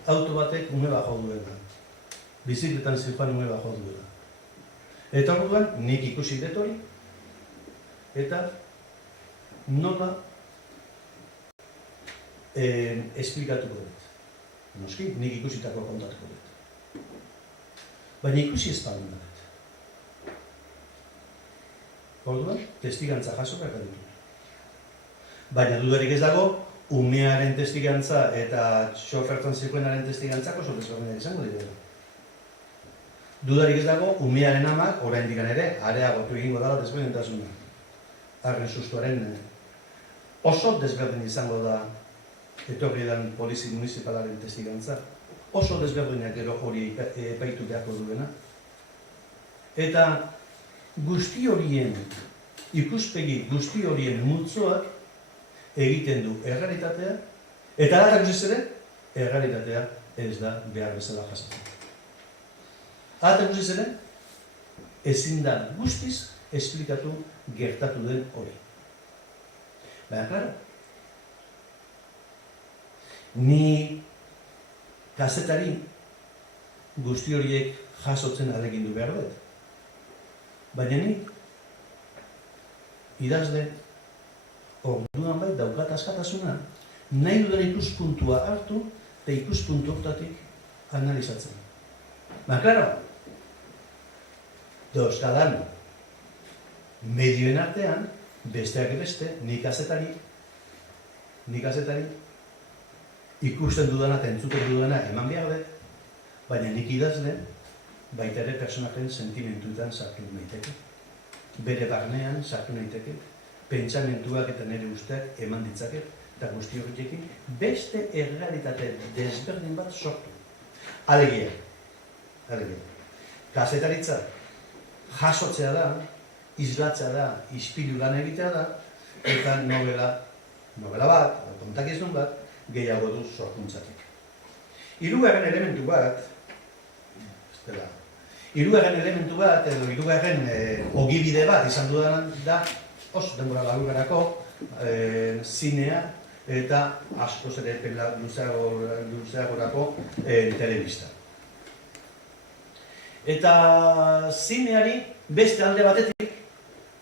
auto batek ume bajo duela. Bizikletan zirpan ume bajo duela. Eta orduan, nik ikusi dut hori, eta nola esplikatuko dut. Noski, nik ikusitako kontatuko dut. Baina ikusi ez baldin dut. Orduan, testigantza jaso behar ditut. Baina dudarik ez dago, umearen testigantza eta xofertan zirkuenaren testigantzako oso desberdinak izango dira. Dudarik ez dago, umearen amak, oraindik ere, areagotu egingo dela desberdintasuna. Arren sustuaren oso desberdin izango da etorri edan polizi municipalaren testigantza. Oso desberdinak gero hori epaitu beharko duena. Eta guzti horien ikuspegi guzti horien multzoak egiten du errealitatea, eta alarrak ere, errealitatea ez da behar bezala jasatzen. Alarrak ere, ezin da guztiz esplikatu gertatu den hori. Baina, klaro, ni kazetari guzti horiek jasotzen alegindu behar dut. Baina ni idazle orduan bai daukat askatasuna, nahi dudan ikuspuntua hartu eta ikuspuntu hortatik analizatzen. Baina, klaro, dauzkadan medioen artean, besteak beste, nik kazetari ikusten dudana eta entzuten dudana eman behar dut, baina nik idazle baita ere personajen sentimentuetan sartu naiteke. Bere barnean sartu naiteke, pentsamentuak eta nire usteak eman ditzaket, eta guzti horrekin beste errealitate desberdin bat sortu. Alegia. Kazetaritza jasotzea da, islatzea da, ispilu lan egitea da, eta novela bat, kontakizun bat, gehiago du sorkuntzatik. Hirugarren elementu bat, edo hirugarren ogibide bat izan dudan da, oso denbora laburgarako, zinea eta askoz ere luzeagorako telebista. Eta zineari beste alde batetik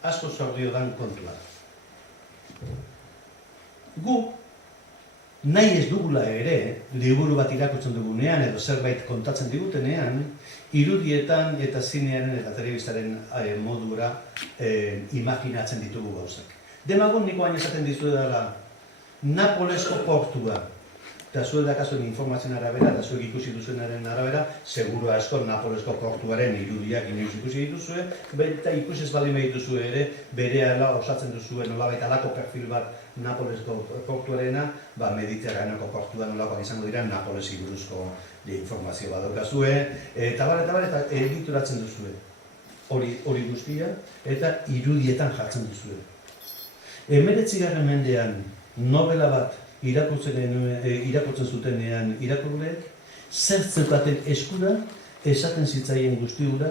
asko zordio dan kontua. Gu nahi ez dugula ere, liburu bat irakurtzen dugunean edo zerbait kontatzen digutenean, irudietan eta zinearen eta telebistaren modura imaginatzen ditugu gauzak. Demagun niko baina esaten dizu dela Napolesko portua. Eta zuek dakazuen informazioen arabera, eta zuek ikusi duzuenaren arabera, seguru asko Napolesko portuaren irudiak inoiz ikusi dituzue, eta ikusi ez baldin dituzue ere, berehala osatzen duzuen nolabait halako perfil bat Napolesko portuarena, Mediterraneoko portua nolakoak izango dira Napolesi buruzko informazio bat daukazue, eta egituratzen duzue. Hori guztia, eta irudietan jartzen duzue. 19. mendean novela bat irakurtzen zutenean irakurleek, zer zeukaten eskura esaten zitzaien guztiura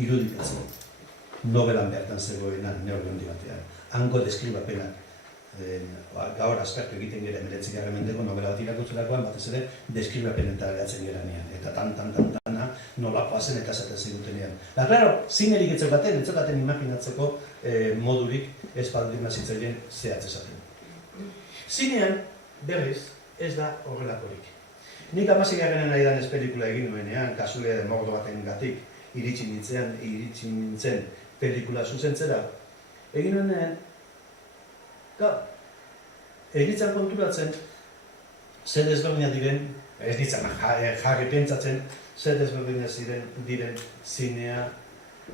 irudikatzen. Novelan bertan zegoena neurri handi batean. Hango deskribapenak, gaur aspertu egiten gara 19. mendeko novela bat irakurtzerakoan, batez ere deskribapenetara gehatzen geranean. Eta tana nolakoa zen eta esaten zigutenean. Da, klaro, zinerik etzokaten imaginatzeko modurik ez baldin zitzaien zehatz esaten. Zinean, berriz, ez da horrelakorik. Nik 16. aidan ez pelikula egin nuenean, kasule mordo baten gatik, iritsi nintzen pelikula zuzentzera. Egin nuenean, egitzen konturatzen, zer desberdinak diren, ez ditzen jarri pentsatzen, zer desberdinak diren zinea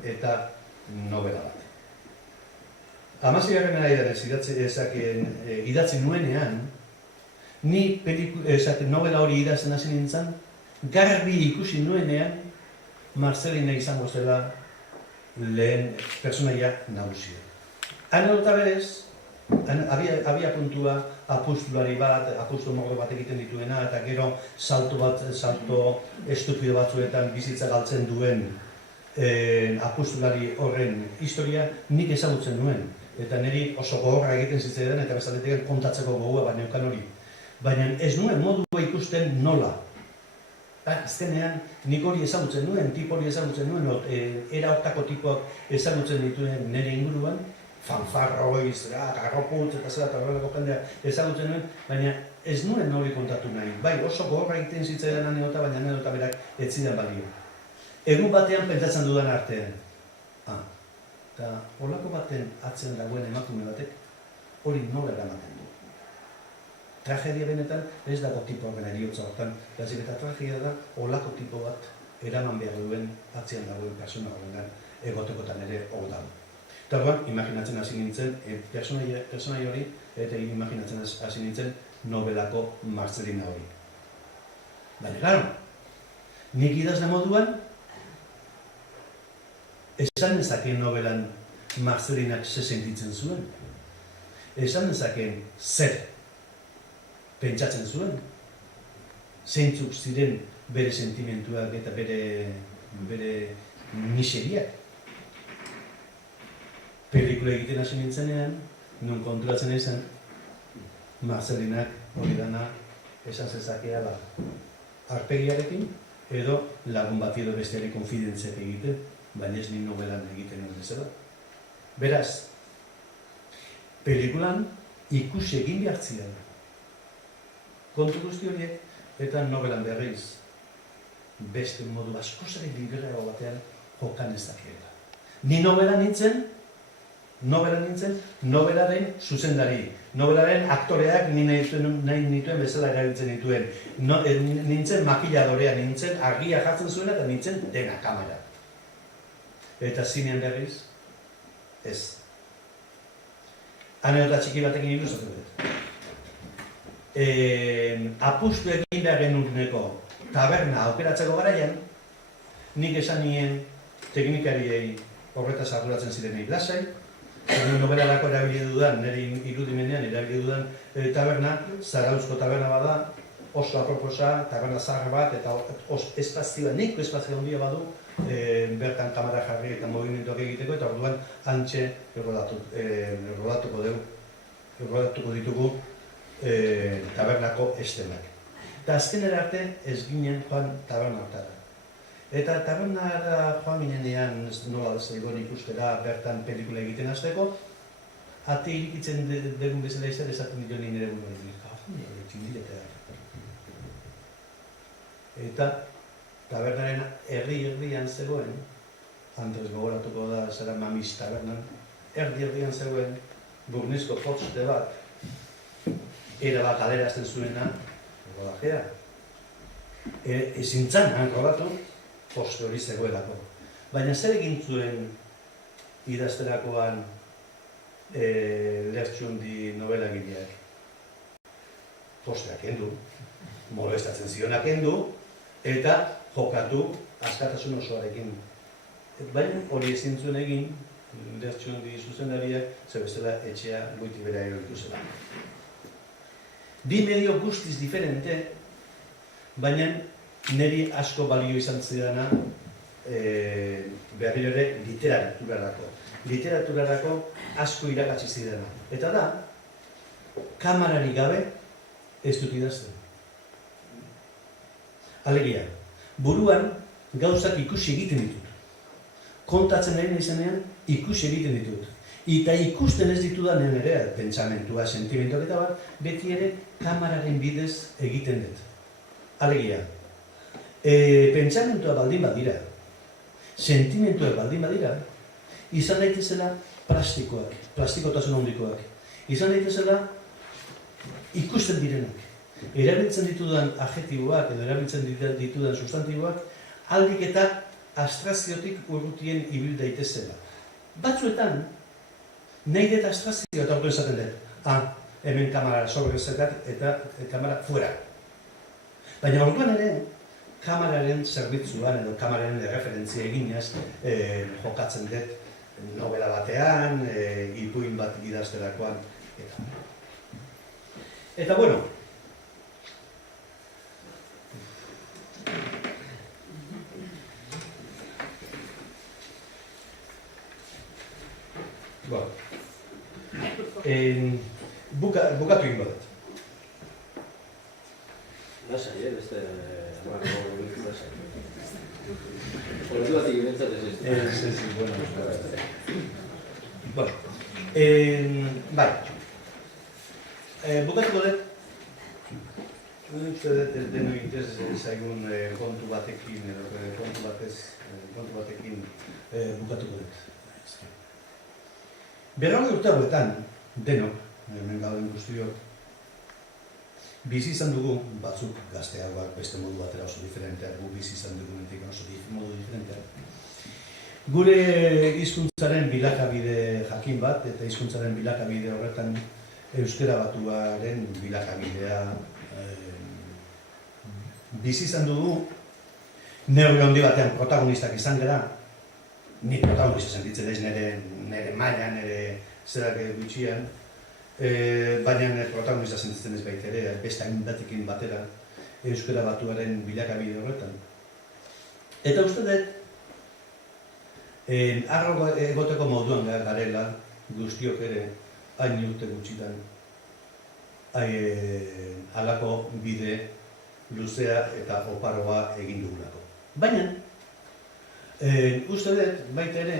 eta novela bat. 16. aidan idatzi nuenean, ni novela hori idazten hasi nintzen, garbi ikusi nuenean, Marcelina izango zela lehen personaia nagusia. Anekdota berez, abia puntua apustulari bat, apustu mordo bat egiten dituena, eta gero salto estupido batzuetan bizitza galtzen duen apustulari horren historia nik ezagutzen nuen. Eta niri oso gogorra egiten zitzaidan eta bezaletik kontatzeko gogoa baina neukan hori. Baina ez nuen modua ikusten nola. Azkenean nik hori ezagutzen nuen, tipo hori ezagutzen nuen, era hortako tipoak ezagutzen dituen nire inguruan, fanfarroiz, garroputz eta zera eta horrelako jendea ezagutzen nuen, baina ez nuen hori kontatu nahi. Bai, oso gogorra egiten zitzaidan anekdota, baina anekdota berak ez zidan balio. Egun batean pentsatzen dudan artean. Eta horlako baten atzean dagoen emakume batek hori nola eramaten du. Tragedia benetan ez dago tipo horren eriotza hortan, baizik eta tragedia da horlako tipo bat eraman behar duen atzean dagoen persona horrengan egotekotan ere hor dago. Eta horren, imaginatzen hasi nintzen personai hori, eta imaginatzen hasi nintzen novelako Marcelina hori. Baina, claro, nik idazle moduan, Esan nezakeen nobelan Marcelinak ze sentitzen zuen? Esan nezakeen zer pentsatzen zuen? Zeintzuk ziren bere sentimentuak eta bere miseriak? Pelikula egiten hasi nintzenean, non konturatzen izan, Marcelinak hori dana esan zezakeala aurpegiarekin edo lagun bati edo besteari konfidentziak egiten, baina ez nin nobelan egiten ez bezala. Beraz, pelikulan ikusi egin behar ziren. Kontu guzti horiek eta nobelan berriz beste modu askozaren liberago batean jokan ezakeela. Ni nobelan nintzen, nobelaren zuzendari, nobelaren aktoreak ni nahi nituen bezala erabiltzen dituen. Nintzen makilladorea, nintzen argia jartzen zuena eta nintzen dena kamera. Eta zinean berriz, ez. Anekdota txiki batekin ilustratu dut. Apustu egin behar genuneko taberna aukeratzeko garaian, nik esan nien teknikariei horretaz arduratzen zirenei lasai, nobelarako erabili dudan, nire irudimenean erabili dudan taberna, Zarauzko taberna bada, oso aproposa, taberna zahar bat, eta espazioa, niko espazioa handia badu, bertan kamera jarri eta movimentuak egiteko, eta orduan hantxe errodatuko ditugu tabernako estenak. Eta azkenera arte ez ginen joan taberna hartara. Eta tabernara joan ginenean, nola zegoen ikustera bertan pelikula egiten hasteko, ate irikitzen dugun bezala izan esaten ditu nire buruan. Eta tabernaren erdi-erdian zegoen, Andres gogoratuko da zera Mamis tabernan, erdi-erdian zegoen burnizko poste bat, era bat alerazten zuena, rodajea. Ezin zan, rodatu, poste hori zegoelako. Baina zer egin zuen idazterakoan Lertxundi novela gileak? Posteak kendu, molestatzen zionak kendu, eta jokatu askatasun osoarekin. Baina hori ezin zuen egin, Lertxundi zuzendariak, zer bestela etxea goiti bera eroitu zela. Bi medio guztiz diferente, baina niri asko balio izan zidana berriro ere literaturarako. Literaturarako asko irakatsi zidana. Eta da, kamarari gabe ez dut idazten. Alegia, buruan gauzak ikusi egiten ditut. Kontatzen nahi izenean ikusi egiten ditut. Eta ikusten ez ditudanean ere, pentsamentua, sentimentuak eta bat, beti ere kamararen bidez egiten dut. Alegia, pentsamentua baldin badira, sentimentuak baldin badira, izan daitezela plastikoak, plastikotasun handikoak. Izan daitezela ikusten direnak. Erabiltzen ditudan adjektiboak edo erabiltzen ditudan sustantiboak, aldik eta abstrakziotik urrutien ibil daitezela. Batzuetan, nahi dut abstrakzioa eta ordu esaten dut. Hemen kamara sobrezetak eta kamara fuera. Baina orduan ere, kamararen zerbitzuan edo kamararen referentzia eginaz jokatzen dut novela batean, ipuin bat idazterakoan. Eta bueno, bukatu ingo dut. Lasai, beste amarko gurutik lasai. Horretu batik bintzat ez ez. Bai. Bukatuko dut. Uste dut deno interes zaigun kontu batekin edo kontu batekin bukatuko dut. Berrogei urte hauetan, denok, hemen gauden guztiok, bizi izan dugu, batzuk gazteagoak beste modu batera oso diferenteak, gu bizi izan dugunetik oso modu diferenteak. Gure hizkuntzaren bilakabide jakin bat, eta hizkuntzaren bilakabide horretan euskara batuaren bilakabidea bizi izan dugu, neurri handi batean protagonistak izan gara, ni protagonista sentitzen ez nire maila, nire zerak gutxian, baina protagonista sentitzen ez baita ere, beste hainbatekin batera Euskara Batuaren bilakabide horretan. Eta uste dut, arro egoteko moduan garela, guztiok ere, hain urte gutxitan, halako bide luzea eta oparoa egin dugulako. Baina, uste dut, baita ere,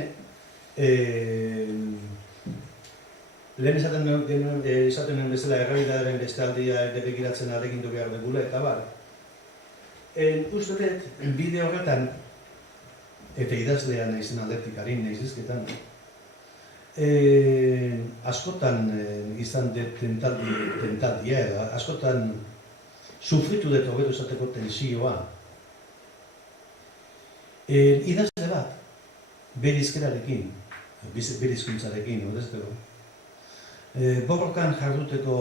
lehen esaten nuen bezala errealitatearen beste aldia begiratzen aregindu behar dugula eta bar. Uste dut, bide horretan, eta idazlea naizen aldetik harin naizizketan, askotan izan dut tentaldia edo, askotan sufritu dut hobeto esateko tensioa. Idazle bat, bere hizkerarekin, bere hizkuntzarekin, odezteko, borrokan jarduteko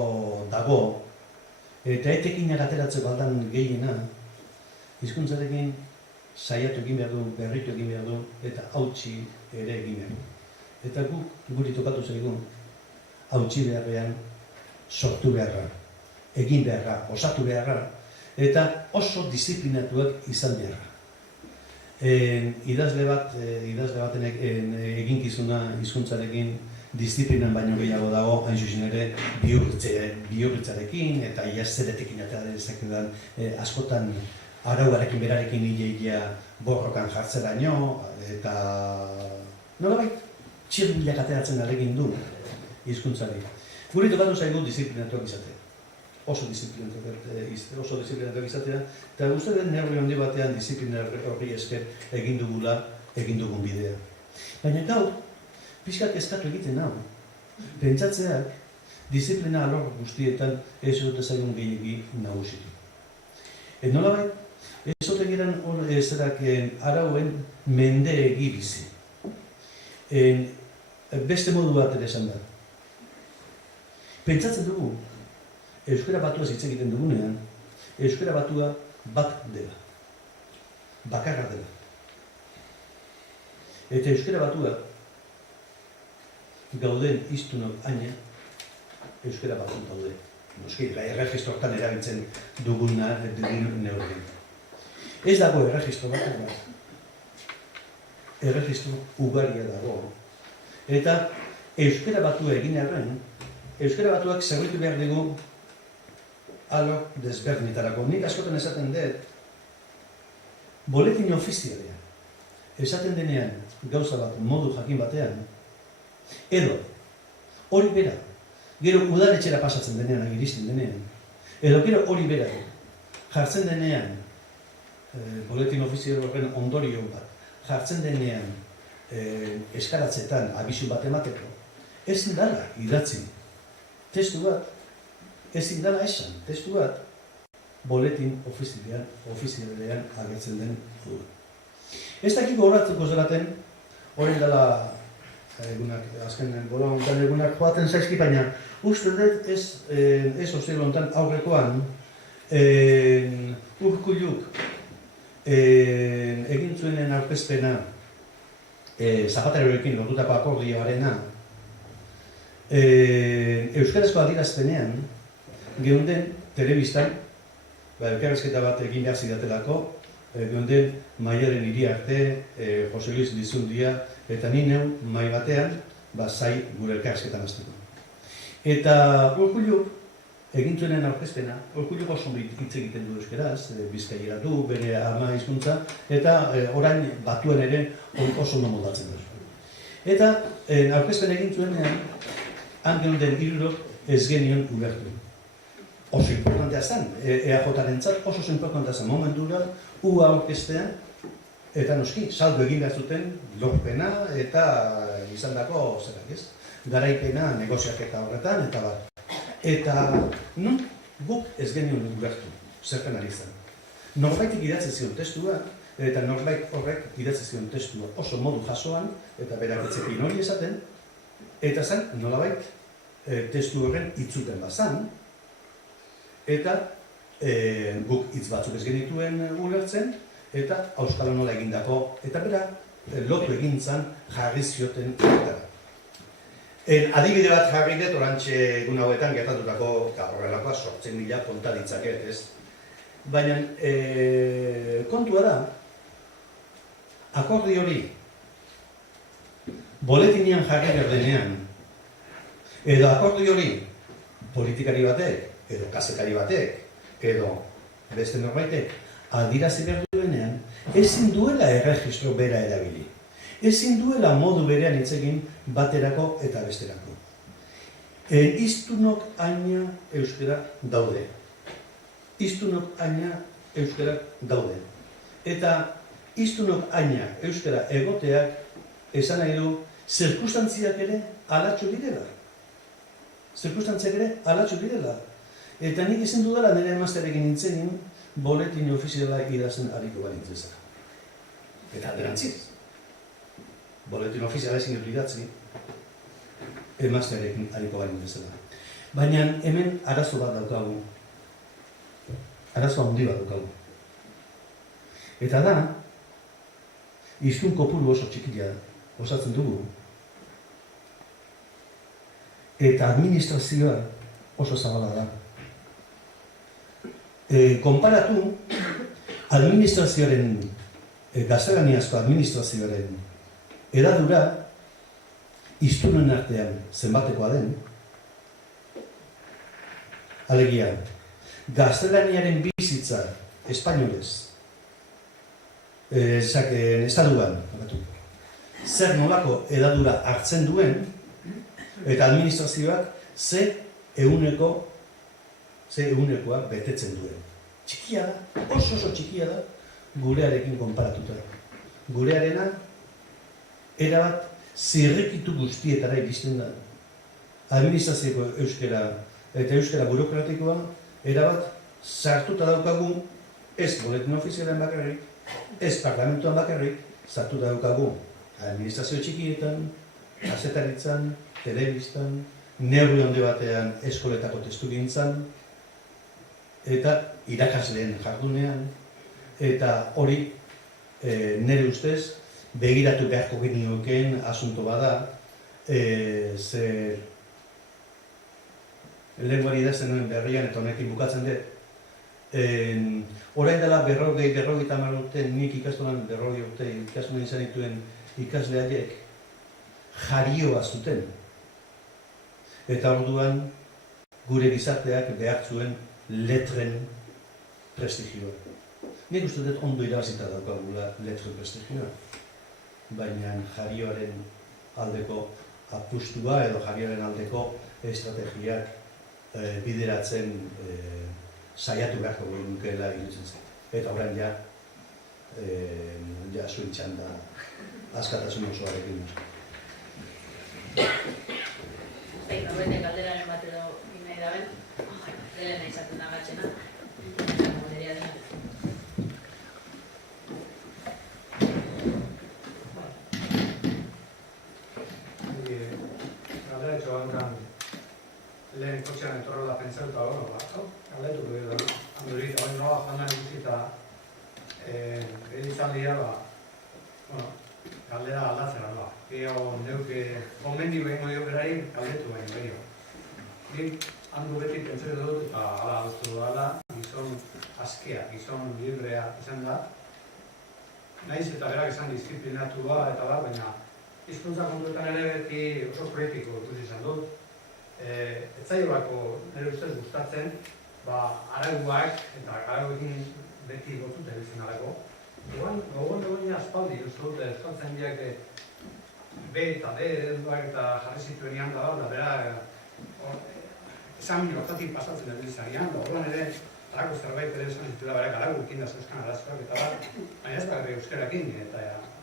dago, eta etekin ateratzeko aldan gehiena, hizkuntzarekin saiatu egin behar du, berritu egin behar du, eta hautsi ere egin behar du. Eta guri tokatu zaigu, hautsi beharrean, sortu beharra, egin beharra, osatu beharra, eta oso disiplinatuak izan beharra. Idazle baten eginkizuna hizkuntzarekin disiplinan baino gehiago dago, hain zuzen ere bihurritzarekin eta iazteretekin atera dezakedan askotan arauarekin berarekin hilea borrokan jartzeraino eta nolabait txirbilak ateratzen alegin du hizkuntzari. Guri tokatu zaigu disiplinatuak izatea. Oso disiplinatuak izatea, eta uste den neurri handi batean disiplinar horri esker egin dugun bidea. Baina gaur, pixkat eskatu egiten hau. Pentsatzeak, disiplina alor guztietan ez dute zaigun gehiagi nagusitu. Nolabait, ez dute giren arauen mende egibizi. Beste modu bat ere esan da. Pentsatzen dugu, Euskara Batua hitz egiten dugunean, Euskara Batua bat dela. Bakarra dela. Eta Euskara Batua gauden hiztunok aina Euskara Batun daude. Noski, erregistro hortan erabiltzen duguna neurri. Ez dago erregistro bat. Erregistro ugaria dago. Eta Euskara Batua egin arren, Euskara Batuak zerbitu behar dugu alo desberdinetarako. Nik askotan esaten dut, boletin ofizialean, esaten denean gauza bat modu jakin batean, edo hori bera, gero udaletxera pasatzen denean, iristen denean, edo gero hori bera jartzen denean, boletin ofizial horren ondorio bat, jartzen denean eskaratzetan abisu bat emateko, ezin dala idatzi testu bat, ezin dala esan testu bat, boletin ofizialean agertzen den du. Ez dakiko horatuko zeraten, horren dela azken bola honetan egunak joaten zaizki, baina uste dut ez ozero honetan aurrekoan Urkulluk egin zuenen aurkezpena Zapaterorekin lortutako akordioarena euskarazko adierazpenean geunden telebistan elkarrizketa bat egin behar zidatelako geunden Maialen Iriarte, Jose Luis Lizundia eta ni neu mai batean zai gure elkarrizketan hasteko. Eta Urkulluk egin zuenen aurkezpena, Urkulluk oso hitz egiten du euskaraz, bizkaiera du, bere ama hizkuntza, eta orain Batuen ere oso ondo moldatzen da. Eta aurkezpena egin zuenean, han geunden hirurok ez genion ulertu. Oso importantea zen, EAJ-rentzat oso importantea zen momentura, ua aurkeztean, eta noski, saldu egin behar zuten lorpena eta izandako garaipena negoziaketa horretan, eta bar. Eta guk ez genion ulertu, zertan ari zen. Norbaitik idatzi zion testua, eta norbait horrek idatzi zion testua oso modu jasoan, eta berak etzekin hori esaten, eta zen nolabait testu horren itzuten bazan, eta guk hitz batzuk ez genituen ulertzen, eta auskalo nola egindako, eta bera lotu egin zan jarri zioten horretara. Adibide bat jarri dut, orantxe egun hauetan gertatutako eta horrelakoa 8.000 konta ditzaket, ez? Baina kontua da, akordi hori boletinean jarri berdenean, edo akordi hori politikari batek, edo kazetari batek, edo beste norbaitek, adirazi behar duenean, ezin duela erregistro bera erabili. Ezin duela modu berean hitz egin baterako eta besterako. Hiztunok aina euskara daude. Hiztunok aina euskara daude. Eta hiztunok aina euskara egoteak esan nahi du zirkustantziak ere alatxu direla. Zirkustantziak ere alatxu direla. Eta nik ezin dudala nire emazterekin nintzen boletin ofiziala idazten hariko balintzezak. Eta alderantziz. Boletin ofiziala ezin dut idatzi, emaztearekin hariko balintzezela. Baina hemen arazo bat daukagu. Arazo handi bat daukagu. Eta da, hiztun kopuru oso txikia osatzen dugu. Eta administrazioa oso zabala da. Konparatu, administrazioaren, gaztelaniazko administrazioaren edadura, hiztunen artean zenbatekoa den, alegia, gaztelaniaren bizitza espainolez, estatuan, zer nolako edadura hartzen duen, eta administrazioak ze egunekoa betetzen duen. Txikia da, oso txikia da, gurearekin konparatuta. Gurearena, erabat zirrikitu guztietara iristen da. Administrazioko euskara eta euskara burokratikoa, erabat sartuta daukagu, ez boletin ofizialean bakarrik, ez parlamentuan bakarrik, sartuta daukagu administrazio txikietan, kazetaritzan, telebistan, neurri handi batean eskoletako testugintzan, eta irakasleen jardunean, eta hori nire ustez begiratu beharko geniokeen asunto bada, lenguari idazten nuen berrian eta honekin bukatzen dut. Orain dela 50 urte, nik ikastolan 40 urte ikastolan izan dituen ikasleak jarioa zuten. Eta orduan gure gizarteak behar zuen letren prestigioa. Nik uste dut ondo irabazita daukagula letren prestigioa. Baina jarioaren aldeko apustua edo jarioaren aldeko estrategiak bideratzen saiatu beharko genukeela iruditzen zen. Eta orain ja zuintxan da askatasun osoarekin. Norbete galderaren bat edo nahi daben, delena izaten da gatxena. Moderia dena. Galdera etxo bankan lehen kotxean etorrela pentsatuta galdetu dugu da. Handurik, hori noa joan ikusita izan dira, galdera aldatzen alba. Gero neuke gomendi behin oio berari galdetu behin behio. Nik handu beti pentsatu dut eta ala alztu dela gizon askea, gizon librea izan da. Naiz eta berak izan disiplinatua eta baina hizkuntza kontuetan ere beti oso kritiko ikusi izan dut. Ez zailako nire ustez gustatzen, arauak eta arauekin beti gotute bizin alako. Gogoan egonia aspaldi uste dut, eskaltzen diak B eta D ereduak eta jarri zituenian da, bera esamin hortatik pasatzen dut izanian, orduan ere harako zerbait ere esan zituela berak arauekin da zeuzkan arazkoak eta baina ez bakarrik euskarakin eta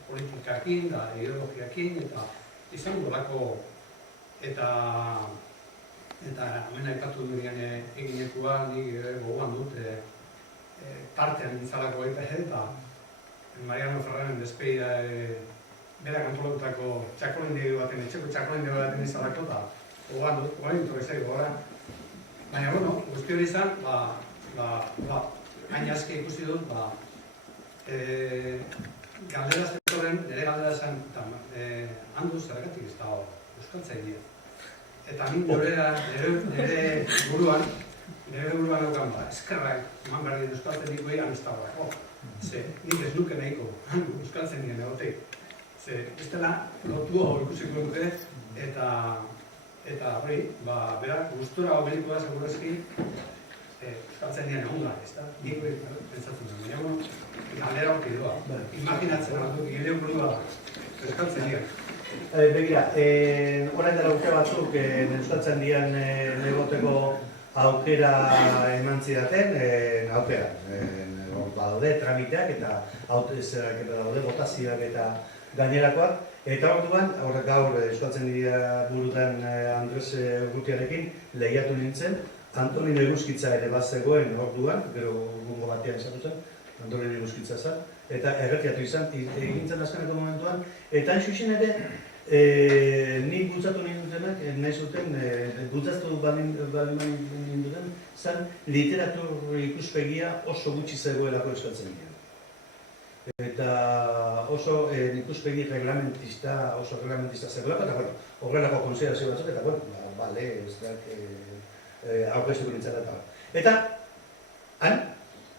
politikakin, ideologiakin eta izan dolako eta hemen aipatu durian eginekua nik gogoan dut partean nintzalako eta Mariano Ferraren despedida berak antolatutako txakolindegi baten, etxeko txakolindegi baten izalako eta gogoan dut, gogoan dut ezai gogora. Baina, guzti hori izan, hain aske ikusi dut, galderazteko ondoren, nire galdera zen, handu zergatik ez dago euskaltzailea. Eta min nire buruan daukan eskerrak eman behar dira euskaltzailikoei han ez dagoako. Ze, nik ez nuke nahiko euskaltzailea egote. Ze, ez dela lotu hau ikusiko duke, eta hori, berak gustura obeliko da segurazki euskaltzailea egon da, ez da? Nik hori pentsatzen da, baina galdera horki doa. Imaginatzen dut, gileo burua euskaltzailea. Begira, orain dela urte batzuk euskaltzaindian egoteko aukera eman zidaten, aukera. Badaude tramiteak eta daude botazioak eta gainerakoak. Eta orduan, gaur euskaltzaindia burutan Andres Urrutiarekin lehiatu nintzen, Antolin Eguzkitza ere bat zegoen orduan, gero gungo batean izatu zen, Antolin Eguzkitza zen, eta erretiatu egin zen azkeneko momentuan, eta hain zuzen ere, nik bultzatu nindutenak, nahi zuten, bultzatu balin ninduten, zen literatur ikuspegia oso gutxi zegoelako euskaltzaindian. Eta oso ikuspegi oso reglamentista zegoelako, eta horrelako konsiderazio batzuk, eta bale, ez da, aurkeztuko nintzen eta. Eta, han,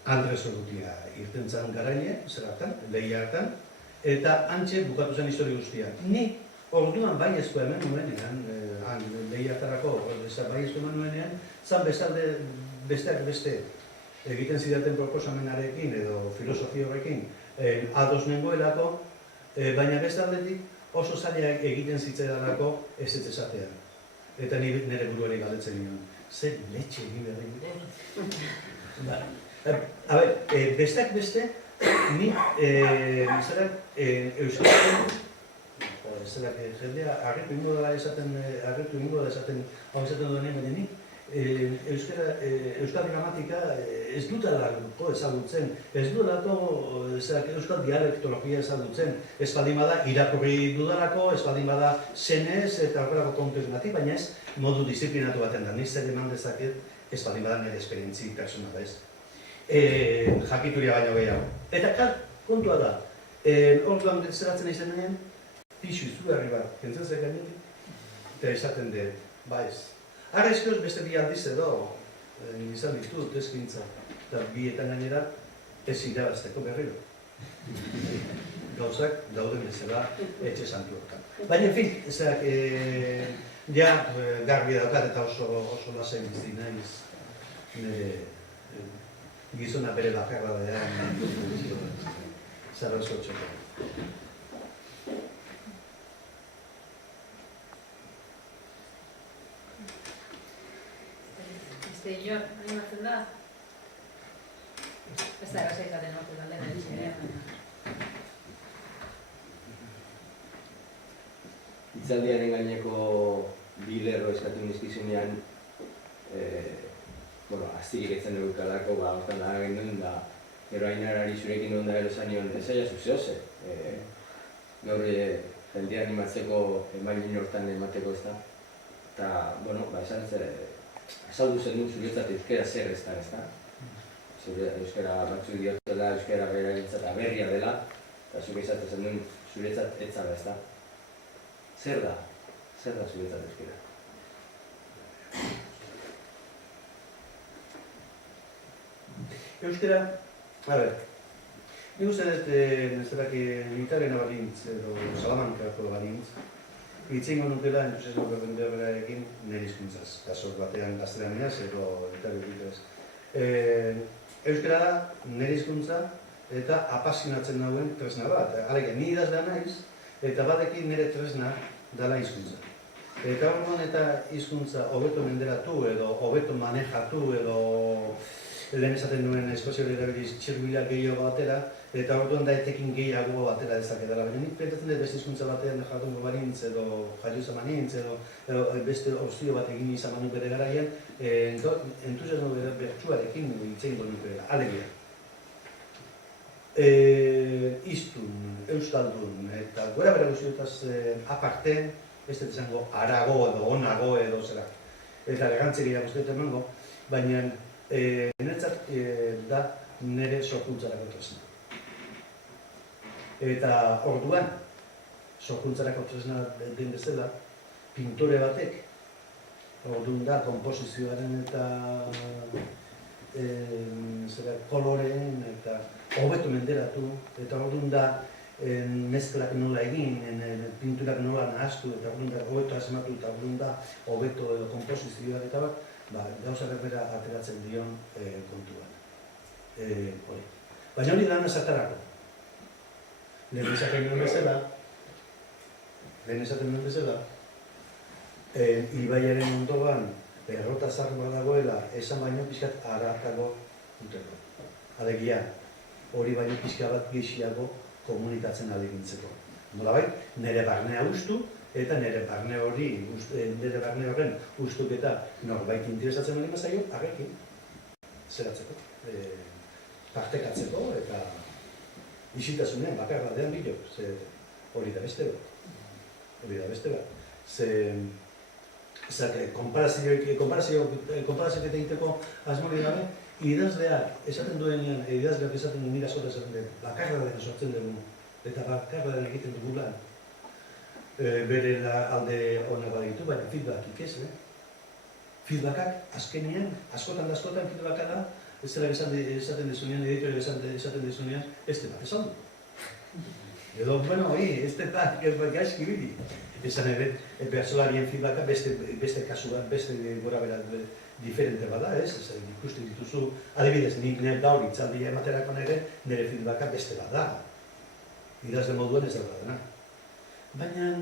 Andres Urrutia irten zen garaile, zer hartan, lehia hartan, eta hantxe bukatu zen historia guztia. Ni orduan baiezko hemen nuenean, lehia hartarako baiezko hemen nuenean, zan bestalde besteak beste egiten zidaten proposamenarekin edo filosofia horrekin ados nengoelako, baina bestaldetik oso zaila egiten zitzaidanako ez esatea. Eta nire buruari galdetzen nion, zer letxe egin behar egin? Besteak beste, ni euskaldun, jendea harritu ingo da esaten, hau esaten duenean, baina ni euskal gramatika ez dudalako ezagutzen, ez dudalako euskal dialektologia ezagutzen, ez baldin bada irakurri dudalako, ez baldin bada zenez eta horrelako kontueznatik, baina ez modu disiplinatu baten da, nik zer eman dezaket ez baldin bada nire esperientzi personala ez. Jakituria baino gehiago. Eta kontua da, orduan zeratzen izan denean, pixu izugarri bat, kentzen zer gainetik, eta esaten dut, ba ez. Ara eskioz beste bi aldiz edo, izan ditut eskintza, eta bietan gainera ez irabazteko berriro. Gauzak dauden bezala etxe santu hortan. Baina, en fin, ezak, ja garbi daukat eta oso lasai bizti naiz, nire gizona bere bakarra da, zara oso txoko. Beste inor, animatzen da? Ez da erraza izaten hortu galdera baina. Hitzaldiaren gaineko bi lerro eskatu nizkizunean, astirik etzen dugukalako, hortan da gendun da, gero Ainarari zurekin onda gero esan nion, ez aia zuzeoze. Gaur jendea animatzeko emailin hortan emateko ez da. Eta, esan azaldu zen du zuretzat euskera zer ez da. Euskera batzuk diotela, euskera beragintza berria dela, eta zuk izaten duen zuretzat etzala ez da. Zer da? Zer da zuretzat euskera? Euskera, nik uste dut nezerak Italiana balintz edo Salamankako balintz, itzingo nukela entusiasmo berderarekin nire hizkuntzaz, kaso batean gaztelaniaz edo italioz. Euskara da nire hizkuntza eta apasionatzen nauen tresna bat. Alegia, ni idazlea naiz eta batekin nire tresna dela hizkuntza. Eta orduan eta hizkuntza hobeto menderatu edo hobeto manejatu edo lehen esaten duen espazioa erabiliz txirbilak gehiago batera, eta orduan da etekin gehiago batera dezaketela. Baina nik pentsatzen dut beste hizkuntza batean jardungo banintz edo jaio izan banintz edo beste opzio bat egin izan banu bere garaian, entusiasmo bertsuarekin hitz egingo nukeela. Alegia. Iztun, euskaldun eta gora bera guztiotaz aparte, ez dut izango arago edo onago edo zera. Eta elegantzia guztiot emango, baina niretzat da nire sorkuntzarako tresna. Eta orduan, sorkuntzarako tresna den bezala, pintore batek, orduan da, komposizioaren eta koloreen eta hobetu menderatu, eta orduan da, mezklak nola egin, pinturak nola nahastu, eta orduan da, hobeto asmatu, eta orduan da, hobeto komposizioak eta bat, gauza berbera ateratzen dion kontuan. Baina hori lan esaterako. Lehen esaten nuen bezala, ibaiaren ondoan errota zarra dagoela esan baino pixkat haratago duteko. Alegia, hori baino pixka bat gehiago komunikatzen alegintzeko. Nolabait, nire barnea ustu, eta nire barne horren ustuketa norbait interesatzen bali mazaio, arrekin, zeratzeko, partekatzeko eta isitasunean, bakar batean bilo, hori da beste bat. Konparazioak eta egiteko asmori gabe, idazleak esaten duenean, nire askotan esaten dut, bakarra den sortzen dugu, eta bakarra den egiten dugu lan, bere alde hona baditu, baina feedbackik ez, feedbackak azkenean, askotan feedbacka da, ez dela esaten dezunean, editorio esaten dezunean, ez dela esan du. Edo, bueno, ez dela gaizki bili. Esan ere, bersolarien feedbacka beste kasuan, beste gora bera diferente bada, ez? Ikusten dituzu, adibidez, nik gaur itzaldia ematerako nire feedbacka beste bada. Idazle moduan ez dago dena. Baina,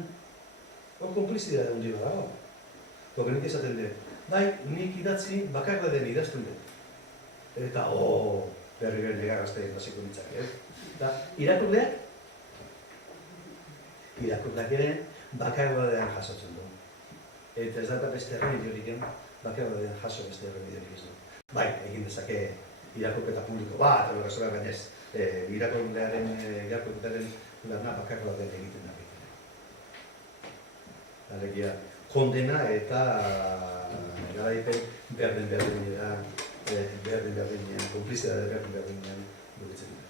hor konplizidade handi badago. Nik esaten dut, bai, nik idatzi bakarra den idazten dut. Eta, berri negarrazte basiko nintzak, ez? Eta, irakurleak ere bakarra den jasotzen du. Eta ez da beste erremediorik bakarra den jaso beste erremediorik ez du. Bai, egin dezake irakurketa publiko bat, baina ez, irakurlearen lana bakarra den egiten da. Alegia, kondena eta garaipen berdinean, konplizidade berdinean dugitzen dira.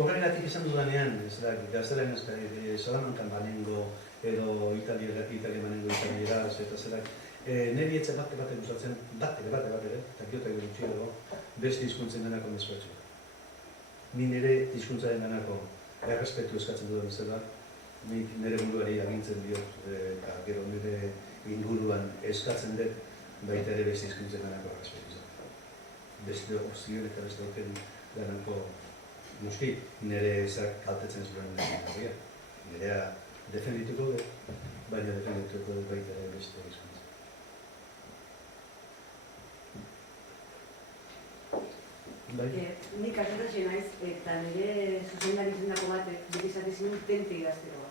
Horregatik esan dudanean, gaztelean Salamankan banengo edo Italia banengo italieraz eta zerak, niri etxe bate gustatzen, bate, eta giotak gutxi dago, beste hizkuntzen denako mezpatxo. Ni nire hizkuntzaren denako errespetu eskatzen dudan bezala, nik nire munduari agintzen diot, eta gero nire inguruan eskatzen dut, baita ere beste hizkuntzen denako errespetu izan. Beste opzioen eta beste auken denako noski, nire ezak kaltetzen zuen nire nirea defendituko dut, baina defendituko dut baita ere beste hizkuntza. Nik azetatxe naiz, eta nire zuzendari zendako batek beti izatezin tente idazteko.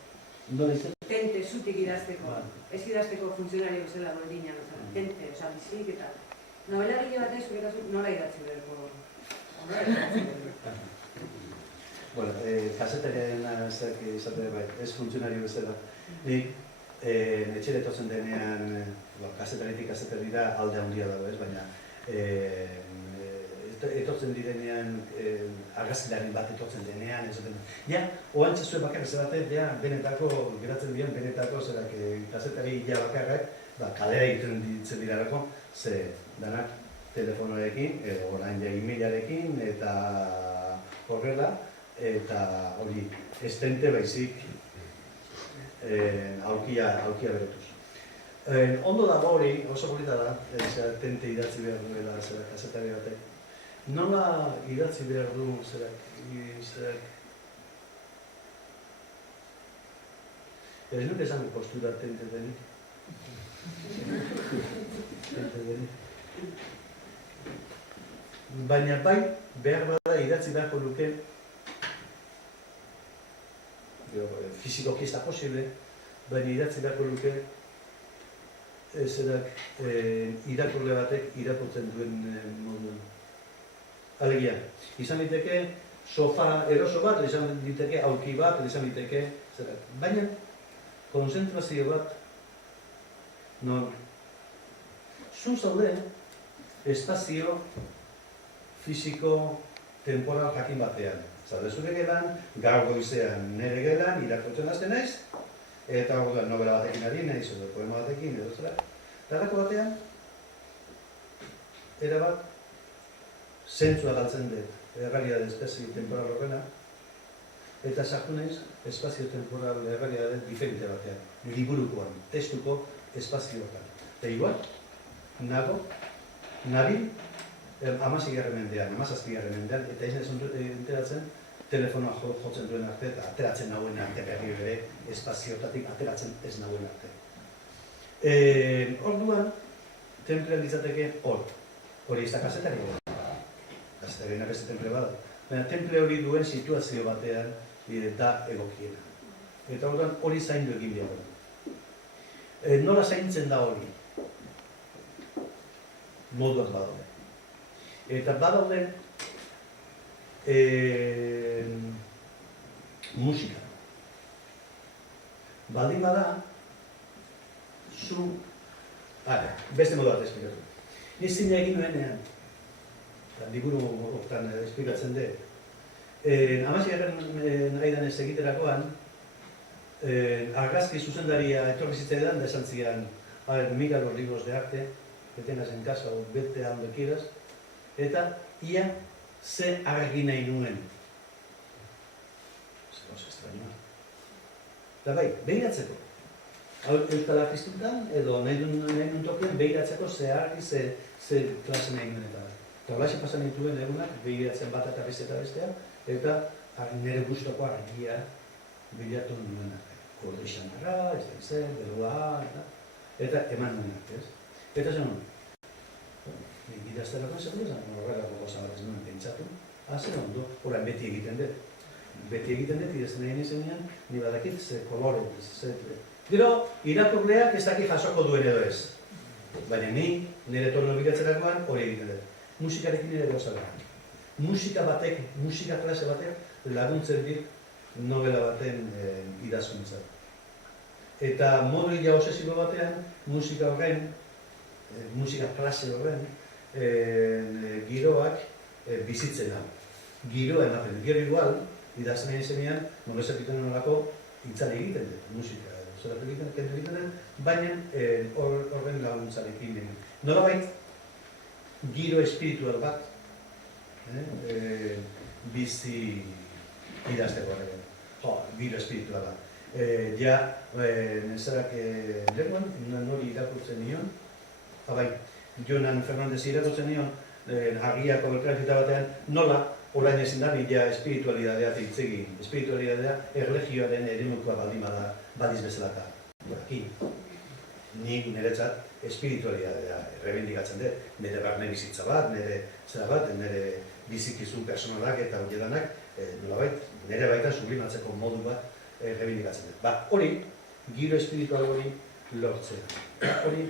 Nola izan? Tente, zutik idazteko. Ez idazteko funtzionario bezala berdina, tente, bizik eta... Nobelagile bat ez, nola idatzi berko. Bueno, kasetariaren izate bai, ez funtzionario bezala. Nik etxera etortzen denean, kasetaritik kasetarira alde handia dago ez, baina etortzen direnean, argazkilarin bat etortzen denean, esaten. Ja, oantxe zuen bakarra zebate, ja, benetako, geratzen dian, benetako, zerak, kasetari ja bakarrak, kalera egiten ditzen dirarako, ze danak telefonoarekin, orain ja e-mailarekin, eta horrela, eta hori, estente baizik aurkia berotuz. Ondo dago hori, oso polita da, tente idatzi behar duela, zerak, kasetari batek. Nola idatzi behar du, zerak, ez nuke esan postura tente denik. Baina bai, behar bada idatzi beharko luke, fizikoki ez da posible, baina idatzi beharko luke, zerak, irakurle batek irakurtzen duen moduan. Alegia, izan liteke sofa eroso bat, izan liteke aulki bat, izan liteke, baina konzentrazio bat, zu zaude espazio fisiko temporal jakin batean. Zaude zure gelan, gaur goizean nire gelan, irakurtzen hasten naiz, eta orduan novela batekin ari naiz, edo poema batekin, edo zera. Eta halako batean, erabat, zentzua galtzen dut, errealitate espazio temporal horrena, eta sartu naiz, espazio temporal errealitate diferente batean, liburukoan, testuko espazioetan. Eta igual, nabil, 16. mendean, 17. mendean, eta ez nahi enteratzen, telefonoa jotzen duen arte, eta ateratzen nagoen arte berri bere espazioetatik ateratzen ez nagoen arte. Orduan, templea litzateke hori ez da kasetari hori. Kasetarien beste temple bada. Baina temple hori duen situazio batean da egokiena. Eta orduan hori zaindu egin behar. Nola zaintzen da hori? Moduak badaude. Eta badaude musika. Baldin bada, beste modu bat esplikatu. Ni zina egin nuenean, liburu horretan esplikatzen dut. 16. aidan ez egiterakoan, argazki zuzendaria etorri zitzaidan, da esan zian, mira los libros de arte, que tengas en casa, o vete a donde quieras, eta ia ze argi nahi nuen. Zer oso extrañoa. Eta bai, behiratzeko. Euskal artistutan, edo nahi duen tokian, behiratzeko ze argi, ze klase nahi nuen eta. Eta holaxe pasan dituen egunak, behiratzen bat eta bestea, eta nire guztoko argia bilatu nuen arte. Kodrixan arra, ez da izan, beroa, eta eman nuen arte, ez? Eta zen nuen. Idazterakoan zer dut, horrelako goza bat ez nuen pentsatu. Zer ondo, orain beti egiten dut. Beti egiten dut, idazten egin izenean, ni badakit ze kolore, ze... Gero, irakurleak ez dakit jasoko duen edo ez. Baina ni, nire tono bilatzerakoan, hori egiten dut. Musikarekin ere goza da. Musika klase batek laguntzen dit novela baten idazkuntzat. Eta modu ia obsesibo batean, musika klase horren, giroak bizitzen da. Giroa ematen. Gero igual, idazten egin zenean, nolezak egiten nolako itzan egiten dut, musika. Zeratu egiten dut, baina horren laguntzarekin egin. Nolabait, giro espiritual bat, bizi idazteko horrekin. Giro espiritual bat. Nezarak leguan, nori irakurtzen nion, Jonan Fernandez irakurtzen nion, argiako belkrakita batean, nola, orain ezin da, nila espiritualidadea hitz egin. Espiritualidadea erlegioaren eremukoa baldin bada, badiz bezalaka. Aquí, nik niretzat espiritualidadea errebendikatzen dut, nire barne bizitza bat, nire bizikizu personalak eta horiedanak, nire baitan sublimatzeko modu bat errebendikatzen dut. Hori, giro espiritual hori lortzen. Hori,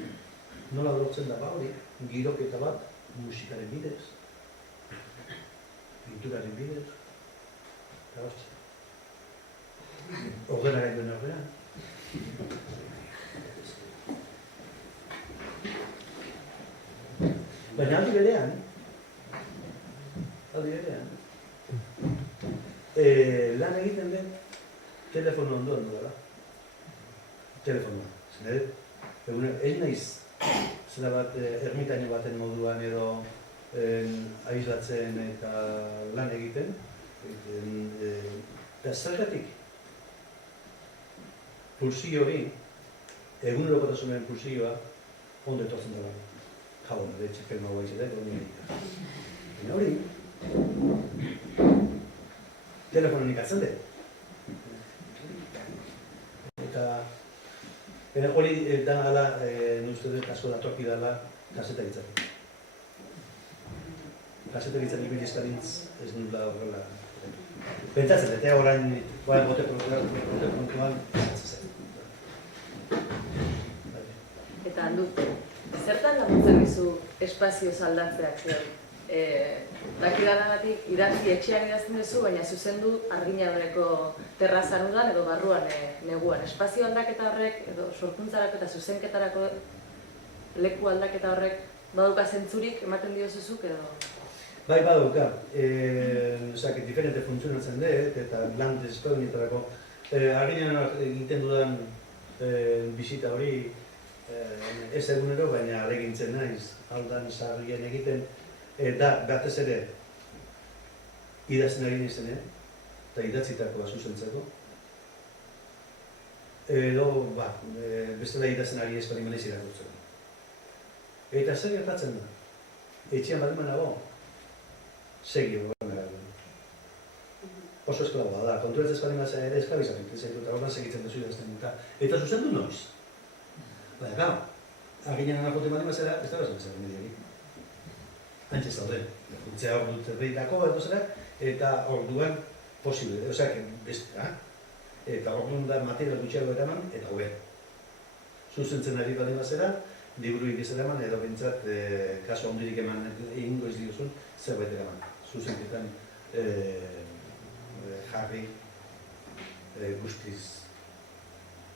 nola lortzen da, hori, giroketa bat musikaren bidez, pinturaren bidez, eta hortzen. Ordenaren duen ordean. Baina aldi berean, lan egiten den telefono ondoan duela. Telefonoa. Ez naiz, zera bat, ermitaino baten moduan edo abislatzen eta lan egiten. Eta zergatik, pulsio hori, egunerokotasunen pulsioa, ondo etortzen dela. Jabon, betxe filma guai zetek, hori egiten. Baina hori, telefononik atzen dut. Eta hori da gala, nuzte dut, asko datorki dela, kasetagitzatik. Kasetagitzatik bilizkarintz ez nula horrela. Pentsatzen, eta orain, bote kontuan, Eta handu, zertan laguntzen dizu espazioz aldatzeak zion? Dakidanagatik idatzi etxean idazten duzu, baina zuzendu arginadoreko terrazan udan edo barruan neguan. Espazio aldaketa horrek, edo sorkuntzarako eta zuzenketarako leku aldaketa horrek baduka zentzurik ematen diozuzuk edo? Bai badauka, diferente funtzionatzen dut, eta lan desberdinetako aginan egiten dudan bisita hori ez egunero, baina alegintzen naiz, aldan sarrien egiten, da batez ere idazten ari nizenen, eta idatzitakoa zuzentzeko. Edo, bestela idazten ari ez bali manez irakurtzeko. Eta zer gertatzen da? Etxean bali manago, segi horren eragun. Oso esklaboa da, konturatzen ez bali manez ere esklabizak, eta horren segitzen duzu idazten. Eta zuzendu noiz. Baina, gau, aginan anakote bali manezera, ez da bezan zer mediari. Antxe zauden, urtzea hor dut erreitako, eta orduan posible, eta orduan da material gutxiago eraman, eta hobe. Zuzentzen ari bali mazera, liburu ikiz eraman, edo bintzat, kaso ondirik eman egingo ez diozun, zerbait eraman. Zuzenketan jarri guztiz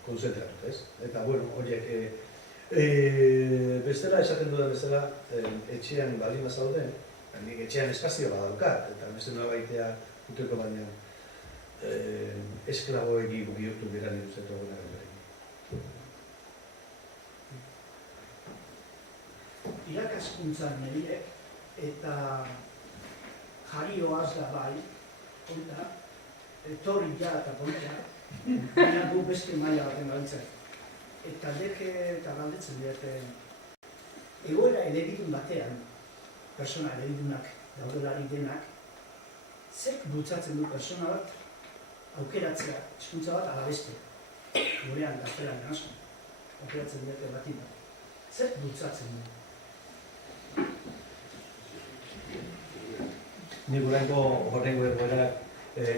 konzentratut, ez? Eta, bueno, horiek, bestela, esaten dudan bezala, etxean bali mazaude, nik etxean espazio badaukat, eta beste nolabaitea uteko baina esklaboegi bihurtu dira nire ustetu aguna gaitu. Irakaskuntzan niriek, eta jarioaz da bai, konta, etorri ja eta konta, baina gu beste maila baten galtzen. Eta deke eta galdetzen dute, egoera elebidun batean, persona elebidunak daudelari denak, zerk bultzatzen du persona bat aukeratzea, hizkuntza bat ala beste. Gurean gaztelan asko, aukeratzen dute bati bat. Zerk bultzatzen du? Nik horrengo egoera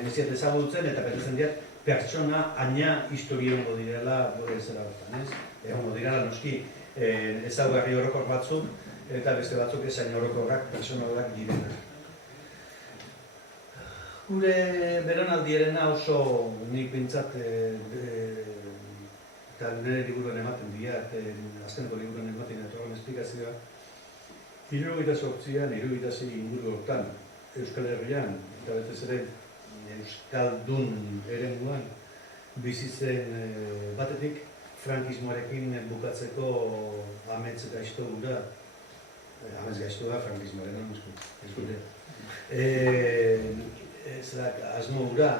niziat ezagutzen eta betetzen diat pertsona aina historiongo direla gure zera bertan, ez? Egongo direla noski ezaugarri orokor batzuk eta beste batzuk ezain orokorrak, personalak direnak. Gure beranaldierena oso nik bintzat eta nire liburuan ematen dira, azkeneko liburuan ematen etorren esplikazioa, 78an, 76 inguru hortan, Euskal Herrian, eta betez ere Euskaldun eremuan, bizitzen batetik, frankismoarekin bukatzeko amets gaizto gura, amets gaizto da frankismoaren ez dute. Asmo gura,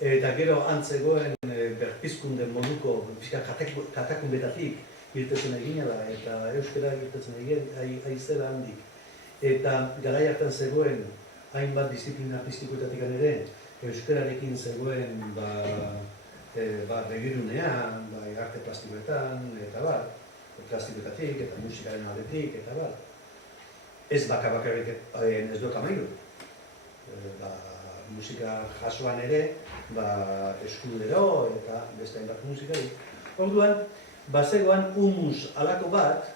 eta gero antzegoen berpizkunde moduko katakundetatik irtetzen egina da, eta euskara irtetzen egin aizela handik. Eta garai hartan zegoen hainbat disiplina artistikoetatik ere, euskararekin zegoen begirunean, arte plastikoetan, eta plastikoetatik, eta musikaren aldetik, eta ez bakarrik ez dut amairu. Musika jasoan ere, eskudero eta beste hainbat musikari. Orduan, bazegoan humus alako bat,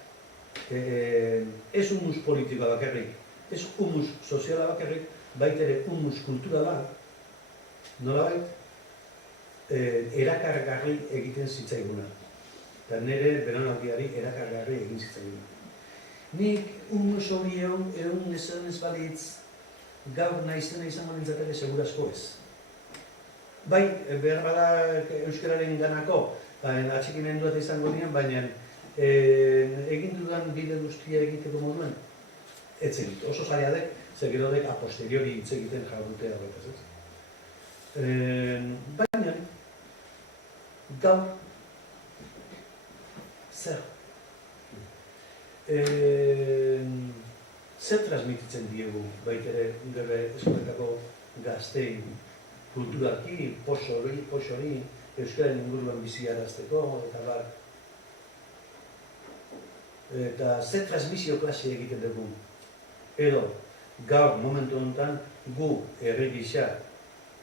ez humus politikoa bakarrik, ez humus soziala bakarrik, baitere humus kulturala, nolabait, erakargarri egiten zitzaiguna. Eta nire beranaldiari erakargarri egin zitzaiguna. Nik humus hori egun ez balitz, gaur nahizena izango nintzateke segurazko ez. Bai, behar bada euskararen ganako, atxikimen duat izango dian, baina egin dudan bide guztia egiteko moduan, ez egit. Oso zaiadek, zer gero dek a posteriori hitz egiten jardutea horretaz, ez? Baina, gaur, zer? Zer transmititzen diegu baitere gure eskoletako gaztein kulturalki, poso hori, euskaren inguruan biziarazteko, eta bar. Eta zer transmisio klase egiten dugu. Edo, gaur momentu honetan, gu herri gisa,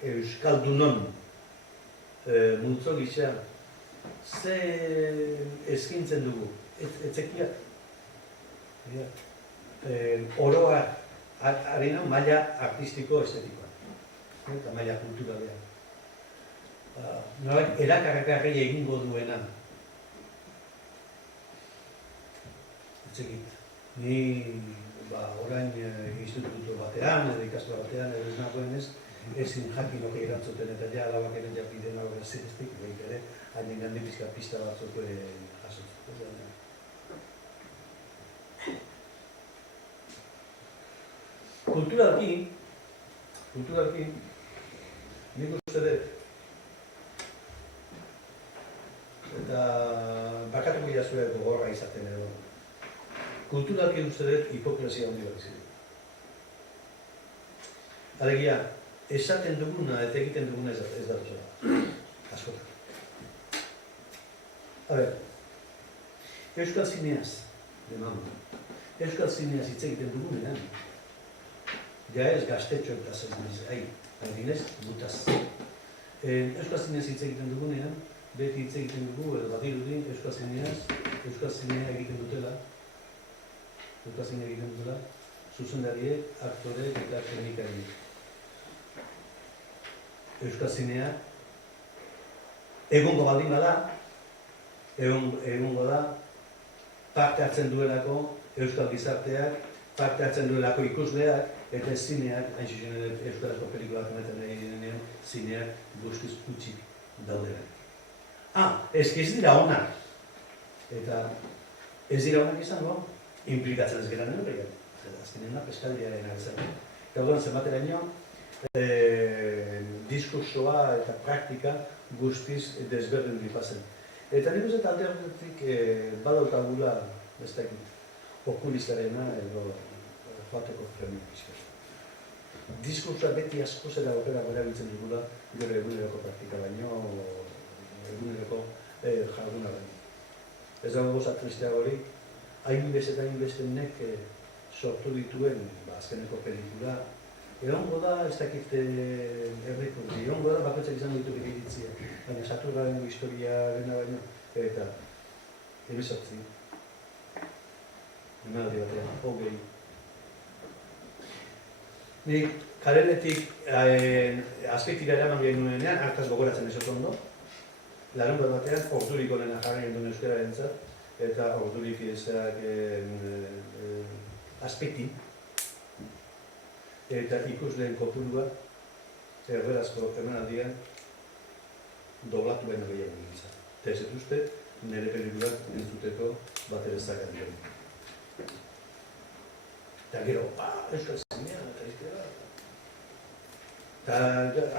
euskaldunon multzo gisa, ze eskintzen dugu, etzekiak. Oroa harina maila artistiko estetikoa, eta maila kulturalean. Erakargarri egingo duena. Etzekit, ni orain institutu batean, edo ikastola batean, edo ez nagoenez, ezin jakin hori erantzuten eta ja alabak ere japiden hau zireztik, behik ere, hainen gandik pizka pista batzuk jasotzen. Kulturalki, nik uste dut, eta bakatuko jazue gogorra izaten edo. Kulturalki uste dut hipokresia handi bat izan. Alegia, esaten duguna eta egiten duguna ez datu zela. Askotan. A ber, Euskal Zineaz, Euskal Zineaz hitz egiten dugunean, ja ez gaztetxo eta zer nahiz, adinez, gutaz. Euskal Zineaz hitz egiten dugunean, beti hitz egiten dugu, edo badirudi, Euskal Zinea egiten dutela, zuzendariek, aktorek eta teknikariek. Euskal Zinea egongo baldin bada, egongo da, parte hartzen duelako Euskal gizarteak, parte hartzen duelako ikusleak, eta zineak, hain zuzen euskarazko pelikulak ematen nahi direnean, zineak guztiz utzik daudera. Ez dira onak. Eta ez dira onak izango, implikatzen ez gara neurriak. Azkenena, peskaldiaren agetzen. Gauduan zenbateraino, diskursoa eta praktika guztiz desberdin dipazen. Eta nik uste alde horretik badaukagula, ez dakit, populistarena edo joateko premio pizkaz. Diskursoa beti asko zera opera erabiltzen dugula, gero eguneroko praktika baino, eguneroko jarduna baino. Ez dago goza tristea hori, hainbeste eta hainbestenek sortu dituen azkeneko pelikula, egongo da, ez dakit errekurri, egongo da bakoitzak izango ditu iritzia, baina Saturraren historiarena baino, eta emezortzi, emanaldi batean, hogei. Nik karenetik azpeitira eraman genuenean, hartaz gogoratzen ez ondo, larun bat batean ordurik onena jarri genduen euskararentzat, eta ordurik ezak azpeiti, eta ikusleen kopurua erberazko emanaldian doblatu baino gehiago izan. Eta ez uste, nire pelikulak entzuteko bat ere zakat dira. Eta gero, Euskal Zinea, eta izkera. Eta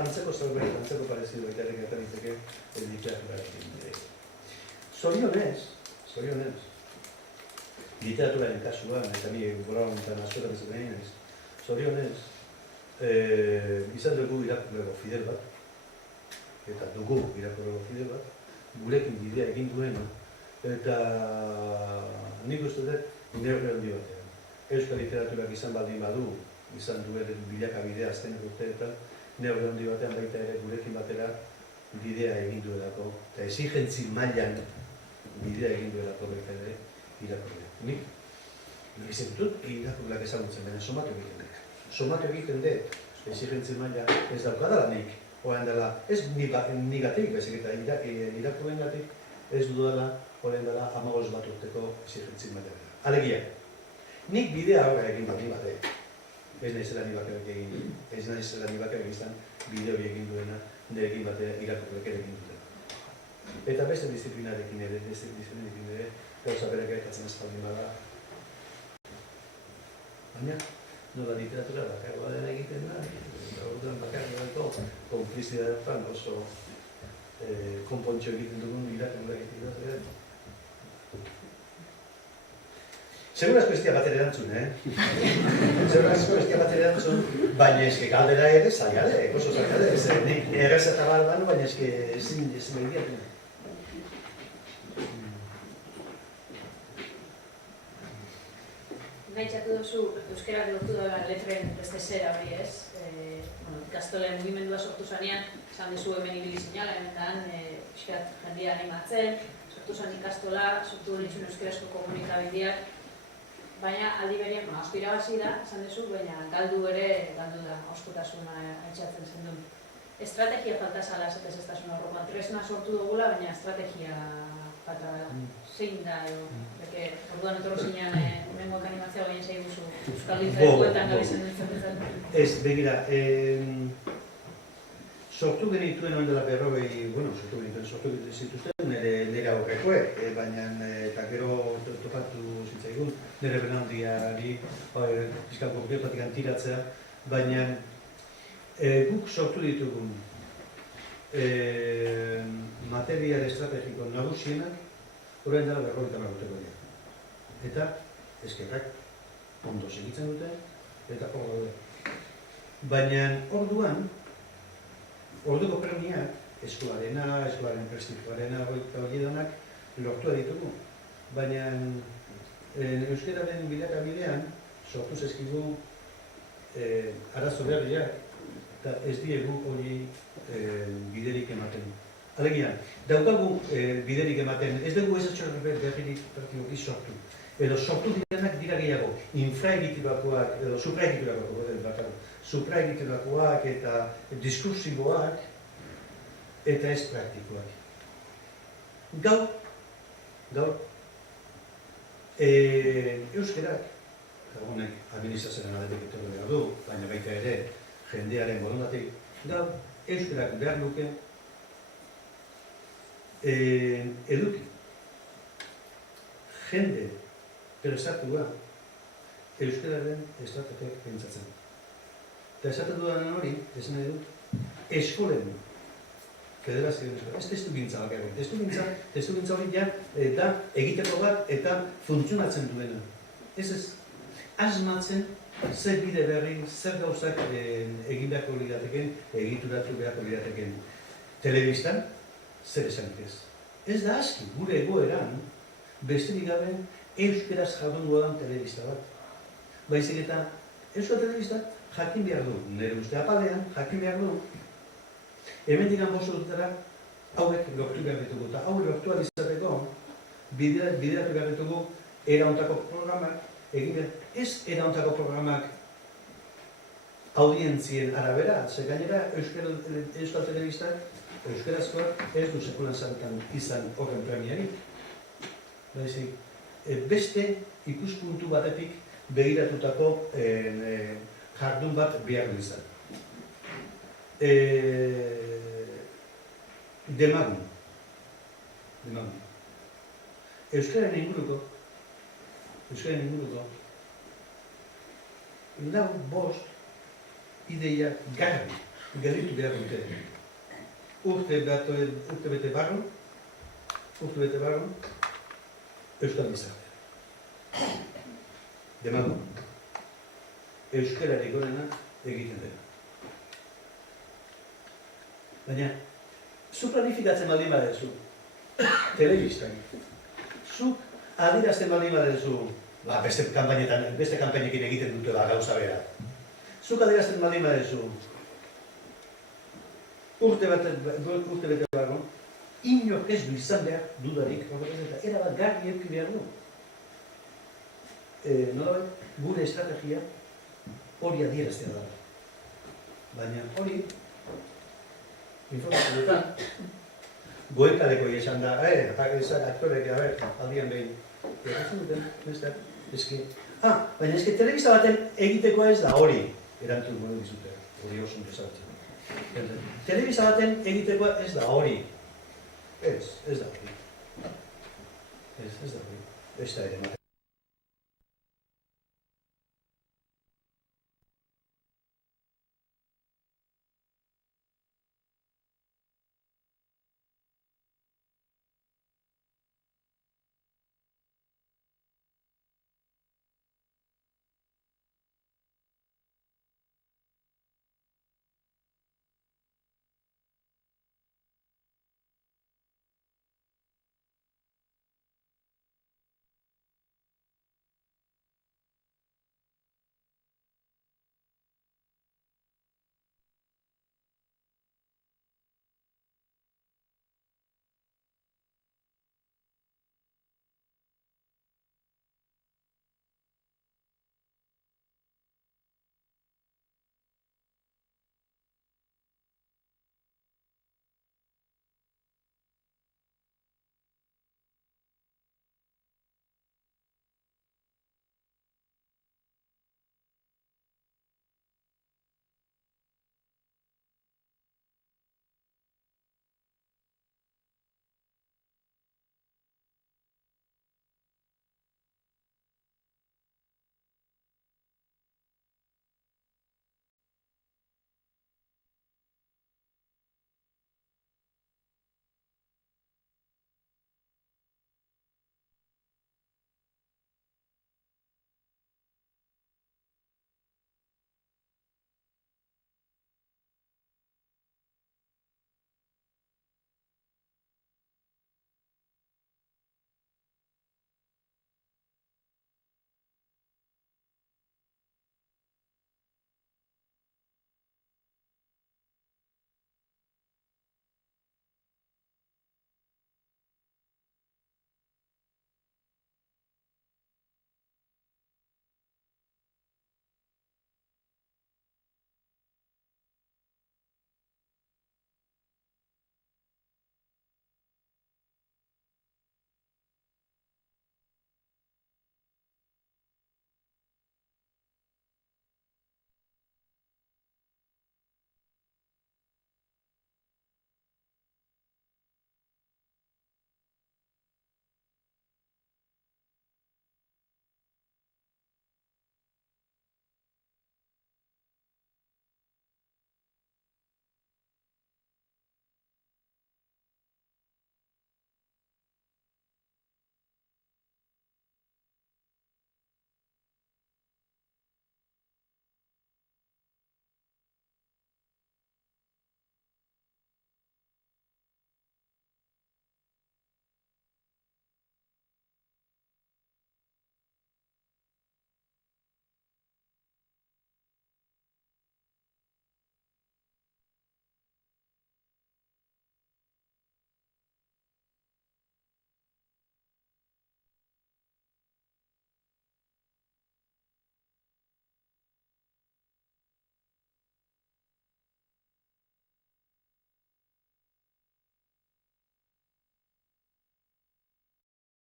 antzeko zerbait, antzeko parezido eta ere gertaritzeke literatura. Zorionez, literaturaren kasuan, eta ni gora honetan askotan ez egin naiz, zorionez, izan dugu irakurlego Fidel bat, eta dugu irakurlego Fidel bat, gurekin bidea egin duena, eta nik uste dut neurri handi batean. Euskal literaturak izan baldin badu, izan duen bilakabidea azkenek urteetan, neurri handi batean baita ere gurekin batera bidea egin duelako, eta exigentzi mailan bidea egin duelako baita ere irakurleak. Nik izan dut irakurleak ezagutzen dena, somatu egiten dut, exigentzi maila ez daukadala nik, horren dela, ez nigatik, bezik eta irakurlengatik ez dudala horren dela 15 bat urteko exigentzi maila. Alegia, nik bidea aurra egin baldin batek, ez naizela ni bakarrik egin, ez naizela ni bakarrik izan bideo egin duena, nirekin batea irakurleak ere egin dutena. Eta beste disiplinarekin ere, gauza bere gaitatzen ez baldin bada. Baina, nola literatura bakarroa dena egiten da, eta orduan bakarroako konplizidadetan oso konpontxo egiten dugun irakurleak egiten da. Segurazko ez dia bat ere erantzun, Segurazko ez dia bat ere erantzun, baina eske galdera ere zailade, oso zailade, nik errez eta balban, baina eske ezin mediatu. Nahitzatu duzu, euskerak lortu dela letren beste zera hori ez, ikastolen mugimendua sortu zanean, esan dizu hemen ibili zinala, hemen euskerat jendia animatzen, sortu zen ikastola, sortu ditzun euskarazko komunikabideak, baina aldi berean, aspirabazi da, esan dizu, baina galdu da, oskotasuna aitzatzen zen duen. Estrategia falta zala ez eztasun horrokoan, tresna sortu dugula, baina estrategia bata zein da edo, orduan etorro zinean lehenkoak animazioa baina zaiguzu Euskal Literatuetan gabizen ditzen bezala. Ez, begira, sortu genituen oen dela sortu zituzten nire aurrekoek, baina eta gero topatu zitzaigun nire benaldiari fiskalko urteotatik antiratzea, baina guk sortu ditugun material estrategiko nagusienak orain dela 50 urteko dira. Eta eskerrak ondo segitzen dute eta hor daude. Baina orduko premiak, eskolaren prestigioarena, horiedanak lortua ditugu. Baina euskararen bilakabidean sortu zezkigu arazo berriak eta ez diegu hori biderik ematen. Alegia, daukagu biderik ematen, ez dugu ez atxorra berririk praktikoki sortu. Edo sortu direnak dira gehiago, infraegiturakoak edo supraegiturakoak eta diskursiboak eta ez praktikoak. Gaur, euskerak, honek administrazioaren aldetik etorri behar du, baina baita ere jendearen borondatik, gaur, euskerak behar luke eduki. Jende presatua euskararen estrategiak pentsatzen. Eta esaten dudanen hori, esan nahi dut, eskolen federazioen eskola. Ez testu gintza bakarrik. Testu gintza hori da egiteko bat eta funtzionatzen duena. Ez, asmatzen zer bide berri, zer gauzak egin beharko lirateken, egituratu beharko lirateken. Telebistan, zer esan ez. Ez da aski, gure egoeran, besterik gabe, euskeraz jardun dudan telebista bat. Baizik eta, euskal telebista jakin behar du, nire uste apalean jakin behar du. Hemendik bost urtera, hauek lortu behar ditugu, eta hauek lortu alizateko, bideratu behar ditugu eraontako programak, egin behar, ez eraontako programak audientzien arabera, ze gainera euskal telebistak, euskarazkoak ez du sekulan zaretan izan horren premiari. Baizik, beste ikuspuntu batetik begiratutako jardun bat behar du izan. Demagun. Euskararen inguruko, lau bost ideia garbi, gelditu behar dute. Urte bete barru, euskal gizartea. Demagun. Euskarari gorena egiten dela. Baina, zu planifikatzen baldin badezu, telebistan, zu adierazten baldin badezu, beste kanpainekin egiten dutela gauza bera. Zuk adierazten baldin badezu, urte bete barru, inork ez du izan behar dudarik, eta erabat garbi eduki behar du. Nolabait, gure estrategia hori adieraztea da. Baina hori, informazioetan, goekaleko esan da, aktorek, aldian behin, eratzen duten, beste, eski. Baina eski, telebista baten egiteko ez da hori, erantzun gure dizute, hori oso interesatzen. Telebista baten egiteko ez da hori. Ez da hori. Ez da hori. Ez da ere.